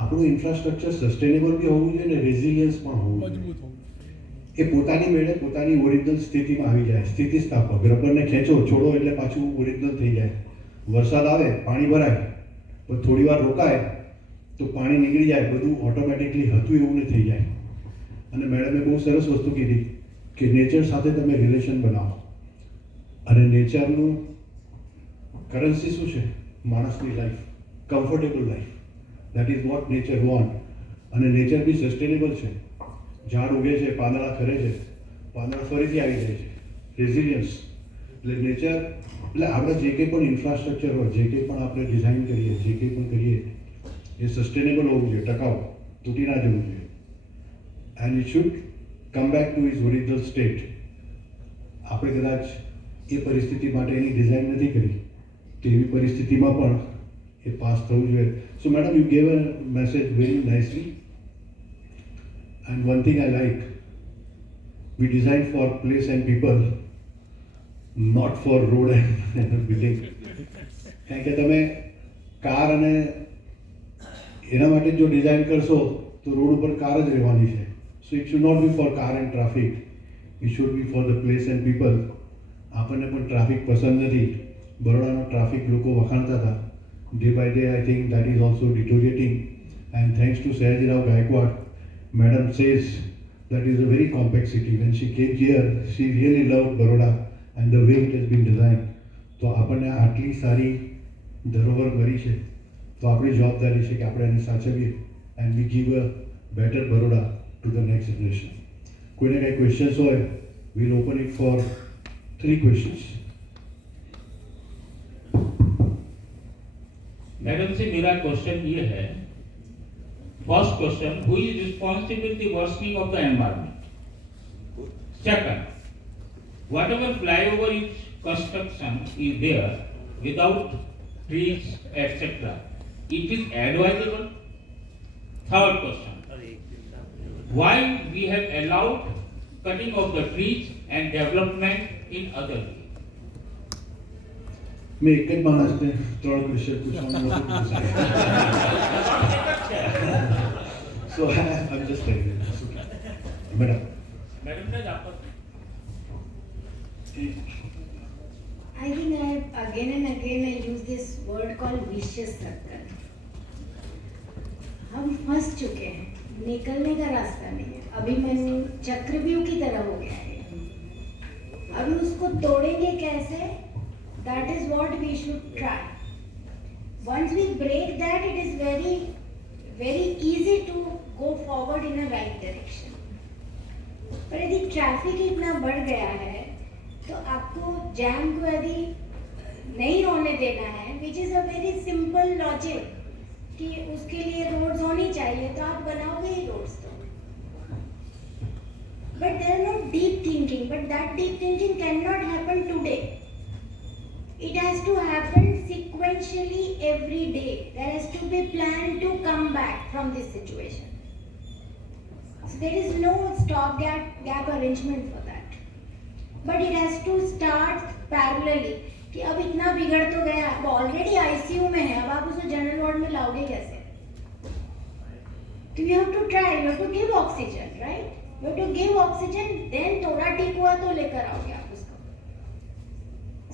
આપણું ઇન્ફ્રાસ્ટ્રક્ચર સસ્ટેનેબલ બી હોવું જોઈએ ને રેઝિલિયન્સ પણ હોવું જોઈએ. એ પોતાની મેળે પોતાની ઓરિજિનલ સ્થિતિમાં આવી જાય. સ્થિતિસ્થાપક રબરને ખેંચો છોડો એટલે પાછું ઓરિજિનલ થઈ જાય. વરસાદ આવે પાણી ભરાય પણ થોડી વાર રોકાય તો પાણી નીકળી જાય, બધું ઓટોમેટિકલી હતું એવું નહીં થઈ જાય. અને મેડમે બહુ સરસ વસ્તુ કીધી કે નેચર સાથે તમે રિલેશન બનાવો. અને નેચરનું કરન્સી શું છે? માણસની life, comfortable life. That is what nature want. અને નેચર બી સસ્ટેનેબલ છે. ઝાડ ઉગે છે, પાંદડા ખરે છે, પાંદડા ફરીથી આવી જાય છે. રેઝિલિયન્સ એટલે નેચર એટલે આપણે જે કંઈ પણ ઇન્ફ્રાસ્ટ્રક્ચર હોય, જે કંઈ પણ આપણે ડિઝાઇન કરીએ, જે કંઈ પણ કરીએ એ સસ્ટેનેબલ હોવું જોઈએ, ટકાઉ, તૂટી ના જવું જોઈએ. And it should come back to is original state. આપણે કદાચ એ પરિસ્થિતિ માટે એની ડિઝાઇન નથી કરી, તેવી પરિસ્થિતિમાં પણ એ પાસ થવું જોઈએ. So madam, you gave a message very nicely. And one thing I like, we design for place and people, not for road and building. કારણ કે તમે કાર અને એના માટે જો ડિઝાઇન કરશો તો રોડ ઉપર કાર જ રહેવાની છે. So it should not be for car and traffic, it should be for the place and people. આપણને પણ ટ્રાફિક પસંદ નથી. બરોડાનો ટ્રાફિક લોકો વખાણતા હતા. Day by day I think that is also deteriorating. And thanks to Sayajirao Gaekwad. Madam says that is a very compact city. When she came here, she really loved Baroda and the way it has been designed. તો આપણને આટલી સારી ધરોહર મળી છે તો આપણી જવાબદારી છે કે આપણે એને સાચવીએ and we give a better Baroda to the next generation. કોઈને કંઈ ક્વેશ્ચન્સ હોય, we'll open it for 3 questions. Madam से मेरा क्वेश्चन ये है, first question, who is responsible the worsening of the environment? Second, whatever flyover is construction is there without trees etc., it is advisable? Third question, why we have allowed cutting of the trees and development in other way? मैं एक જ માણસને 3 question પૂછવાનું નહોતું પૂછ્યું. So I'm just telling you. Madam. Madam, I think again and again I use this word called vicious circle. हम फंस चुके हैं, निकलने का रास्ता नहीं है. अभिमन्यु चक्रव्यूह की तरह हो गया है. अभी उसको तोड़ेंगे कैसे? That is what we should try. Once we break that, it is very, very easy to go forward in a right direction. पर यदि ट्रैफिक इतना बढ़ गया है तो आपको जैम को यदि नहीं होने देना है, which is a very simple logic, कि उसके लिए रोड्स होनी चाहिए तो आप बनाओगे ही रोड्स. तो but there is no deep thinking, but that deep thinking cannot happen today. It has to happen sequentially every day. There has to be plan to come back from this situation. So there is no stopgap arrangement for that. But it has to start parallelly. कि अब इतना बिगड़ तो गया, अब already ICU में है, अब आप उसको जनरल वार्ड में लाओगे कैसे? तो you have to try, you have to give oxygen, right? You have to give oxygen, then थोड़ा ठीक हुआ तो लेकर आओगे आप उसको.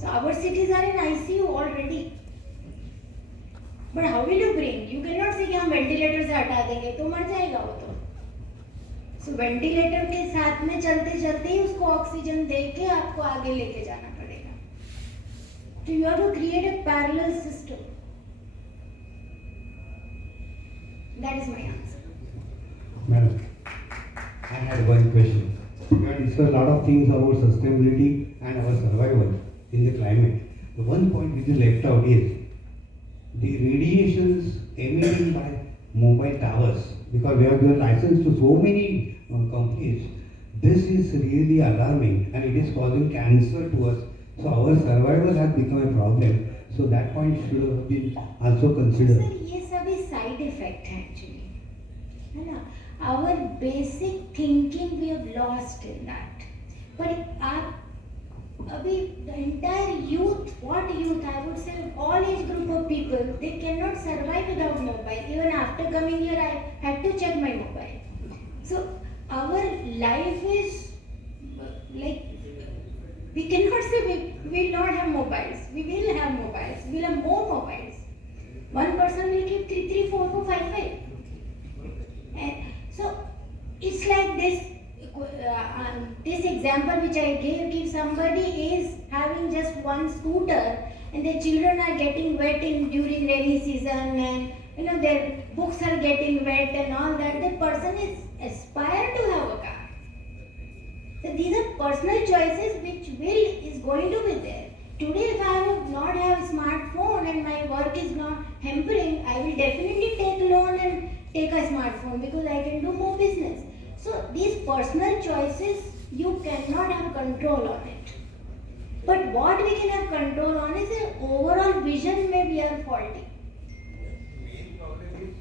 So our cities are in ICU already. But how will you bring? You cannot say कि हम वेंटिलेटर से हटा देंगे तो मर जाएगा वो तो. So वेंटिलेटर के साथ में चलते चलते ही उसको ऑक्सीजन दे के आपको आगे लेके जाना पड़ेगा. So you have to create a parallel system. That is my answer. Madam, I had one question. You had discussed a lot of things about sustainability and our survival in the climate. The one point which is left out is the radiations emitted by mobile towers, because we have given license to so many companies. This is really alarming and it is causing cancer to us. So our survival has become a problem. So that point should have been also considered. Sir, ये सभी side effect है actually, है ना? Our basic thinking we have lost in that. पर आप the entire youth, what youth, I would say all age group of people, they cannot survive without mobile. Even after coming here, I had to check my mobile. So our life is like, we cannot say we will not have mobiles. We will have mobiles. We will have more mobiles. One person will keep 3, 3, 4, 4, 5, 5. And so it's like this. This example which I gave, if somebody is having just one scooter and their children are getting wet during rainy season, and their books are getting wet and all that, the person is aspire to have a car. So these are personal choices which is going to be there. Today, if I would not have a smartphone and my work is not hampering, I will definitely take a loan and take a smartphone because I can do more business. So these personal choices, you cannot have control on it. But what we can have control on is the overall vision may we are faulty. Main problem is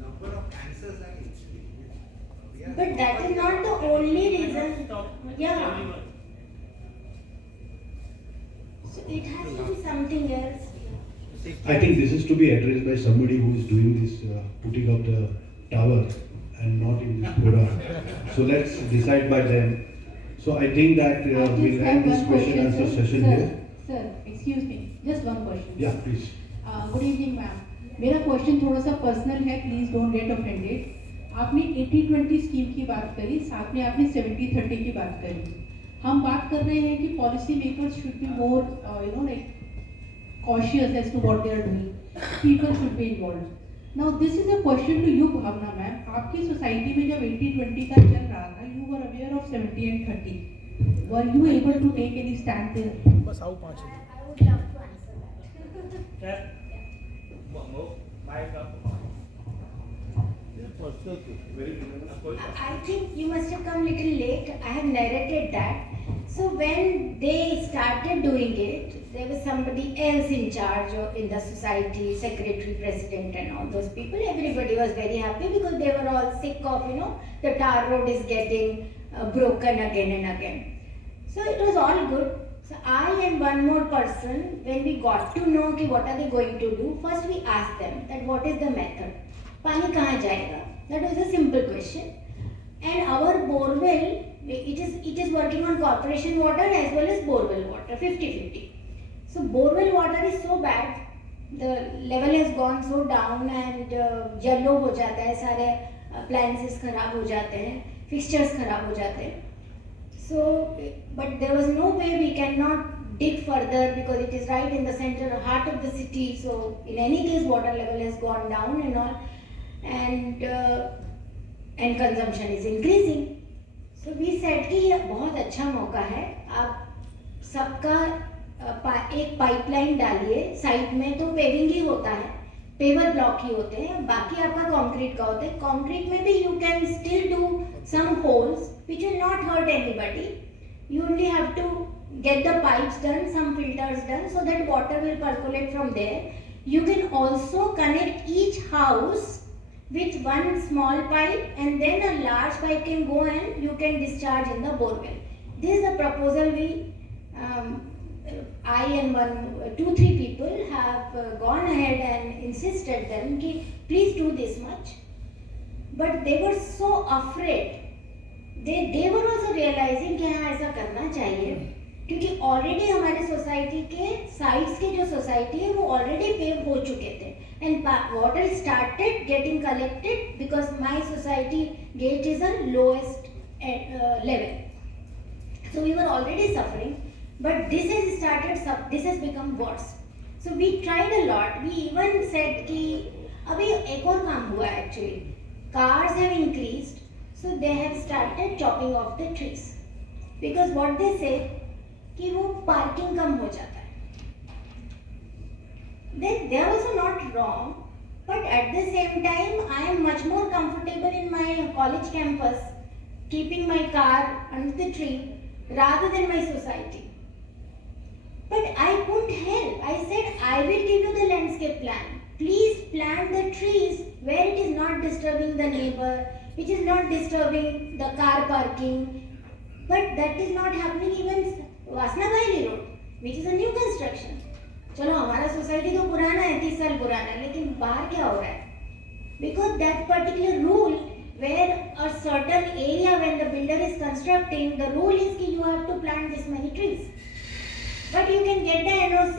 number of cancers are increasing. But that is not the only reason. Yeah. So it has to be something else. I think this is to be addressed by somebody who is doing this, putting up the tower and not in this program. So let's decide by them. So I think that we'll end this question answer session here. Sir, excuse me, just one question. Yeah, please. Good evening ma'am, मेरा question थोड़ा सा personal है, please don't get offended. आपने 80-20 scheme की बात करी, साथ में आपने 70-30 की बात करी। हम बात कर रहे हैं कि policy makers should be more like cautious as to what they are doing. People should be involved. Now this is a question to you, Bhavna ma'am. आपकी सोसाइटी में जब 80-20 का चल रहा था, you were aware of 70 and 30. Were you able to take any stand there? बस आओ 5 I would love to answer that. I think you must have come little late. I have narrated that. So when they started doing it, there was somebody else in charge in the society, secretary, president and all those people. Everybody was very happy because they were all sick of, the tar road is getting broken again and again. So it was all good. So I and one more person, when we got to know what are they going to do, first we asked them that what is the method? Pani kahan jayega? That was a simple question. And our borewell, it is working on corporation water as well as borewell water, 50-50. So borewell water is so bad, the level has gone so down and yellow ho jata hai, sare appliances kharab ho jate hain, fixtures kharab ho jate hain. So, but there was no way we cannot dig further because it is right in the center, heart of the city. So in any case, water level has gone down and all, and consumption is increasing. So we said कि ये बहुत अच्छा मौका है, आप सबका एक pipeline डालिए, साइड में तो पेविंग ही होता है, पेवर ब्लॉक ही होते हैं, बाकी आपका कंक्रीट का होता है। कंक्रीट में भी you can still do some holes which will not hurt anybody. You only have to get the pipes done, some filters done, so that water will percolate from there. You can also connect each house with one small pipe, and then a large pipe can go and you can discharge in the borewell. This is the proposal we, I and 2-3 people have gone ahead and insisted them कि please do this much. But they were so afraid. They were also realizing कि हाँ ऐसा करना चाहिए, क्योंकि already हमारे society के sides के जो सोसाइटी है वो already पेव हो चुके थे, and water started getting collected because my society gate is the lowest level. So we were already suffering, but this has become worse. So we tried a lot. We even said कि अभी एक और काम हुआ actually. Cars have increased. So they have started chopping off the trees because what they say कि वो parking कम हो जाता है. They are also not wrong, but at the same time I am much more comfortable in my college campus keeping my car under the tree rather than my society. But I couldn't help. I said I will give you the landscape plan. Please plant the trees where it is not disturbing the neighbor, which is not disturbing the car parking. But that is not happening. Even Vasna Bhayli road which is a new construction. चलो हमारा society तो पुराना है, 30 साल पुराना है, लेकिन बाहर क्या हो रहा है? Because that particular rule where a certain area when the builder is constructing, the rule is that you have to plant this many trees. But you can get the NOC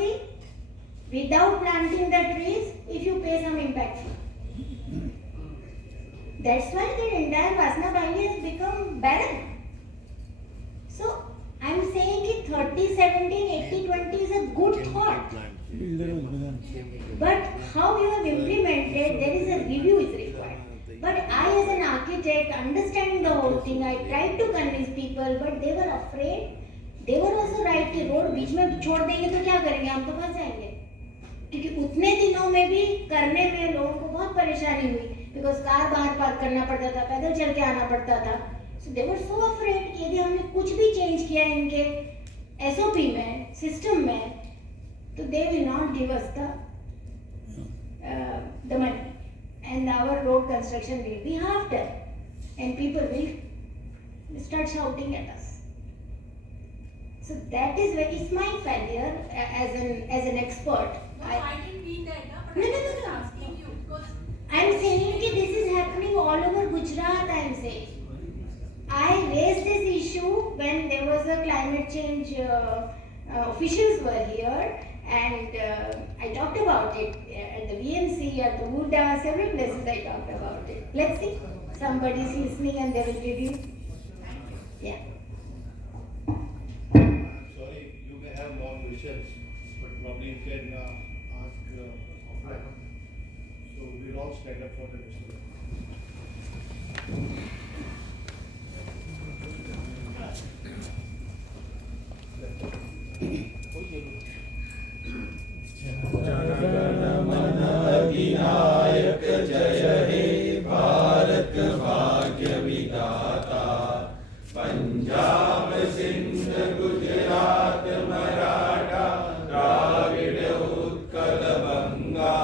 without planting the trees if you pay some impact fee. That's why the entire Vasna Valley has become barren. So I am saying that 30-17, 80-20 is a good thought. But how you have implemented, there is a review is required. But I as an architect, understanding the whole thing, I tried to convince people, but they were afraid. They were also right कि road बीच में छोड़ देंगे तो क्या करेंगे, हम तो फंस जाएंगे. क्योंकि उतने दिनों में भी करने में लोगों को बहुत परेशानी हुई, बिकॉज कार बाहर पार्क करना पड़ता था, पैदल चल के आना पड़ता था. सो दे वर सो अफ्रेड कि यदि हमने कुछ भी चेंज किया इनके SOP में, सिस्टम में, तो they will not give us the money, and our road construction will be half done, and people will start shouting at us. So that is where it's my failure as an expert. No, I didn't mean that. But No. I was asking you because I'm saying that this is happening all over Gujarat. I'm saying I raised this issue when there was a climate change officials were here, and I talked about it at the VMC, at the Buddha, several places I talked about it. Let's see, somebody is listening and they will review. Yeah. Sorry, you may have more questions, but probably you can ask offline. So we'll all stand up for the next one. Jana Gana Mana जय हे भारत भाग्य विधाता. पंजाब सिंध गुजरात मराठा द्राविड़ उत्कल बंगा.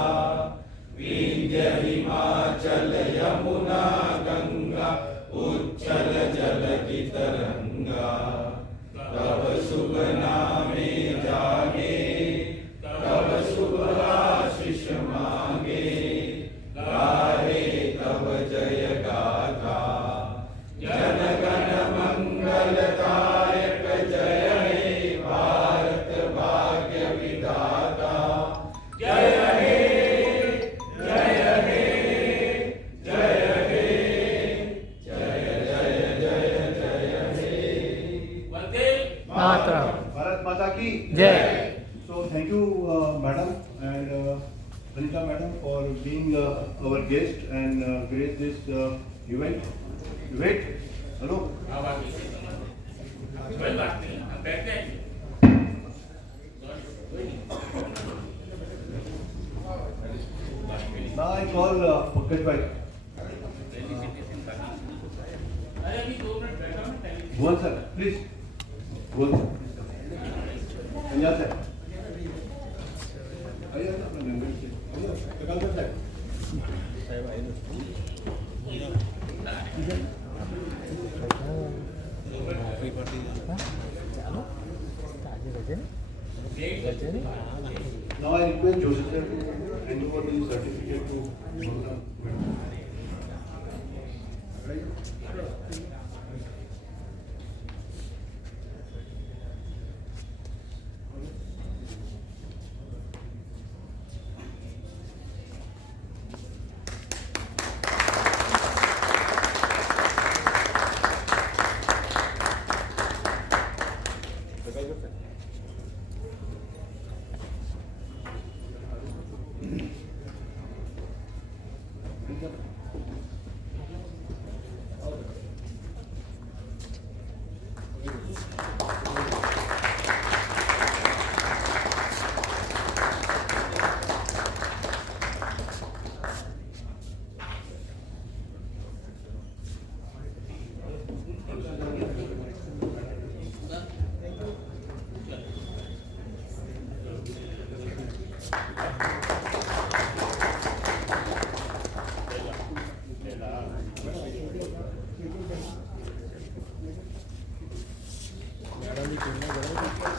विंध्य हिमाचल यमुना गंगा उच्चल जलधि तरंगा. तब शुभ नामे जागे, तब शुभ आशीष मांगे. गाहे तब जय गाथा. जनगण मंगलदायक जय हे भारत भाग्य विधाता. जय हे जय हे जय हे जय जय जय जय हे. Vande Mataram. Bharat Mata ki जय. So thank you, madam and Anita madam, for being our guest and grace this event. Wait, hello. कोई बात नहीं, हम बैठते हैं. Now I call Pankaj Bhai. अरे अभी 2 मिनट बैठो ना पहले. Bhuvan sir, please. Bhuvan sir. Anya sir. आइए ना अपने नंबर से. आइए, प्रकाश sir. Now I request Joseph sir to hand over the certificate to Bhuvan. Madam ji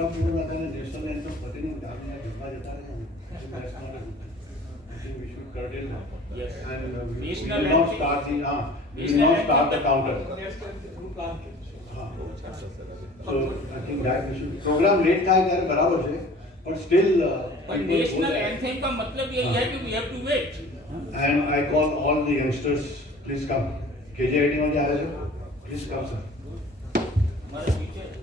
program पूरा जाता है नेशनल एंथम पति नहीं डालने भिजवा देता है I think we should curtail that. Yes. And we National will not anthem. start the we will National not start the anthem. counter. So I think that we should program late था इधर बराबर है, but still. But national anthem का मतलब यही है कि we have to wait. And I call all the youngsters, please come. KJIT वाले आ रहे हो? Please come, sir. हमारे पीछे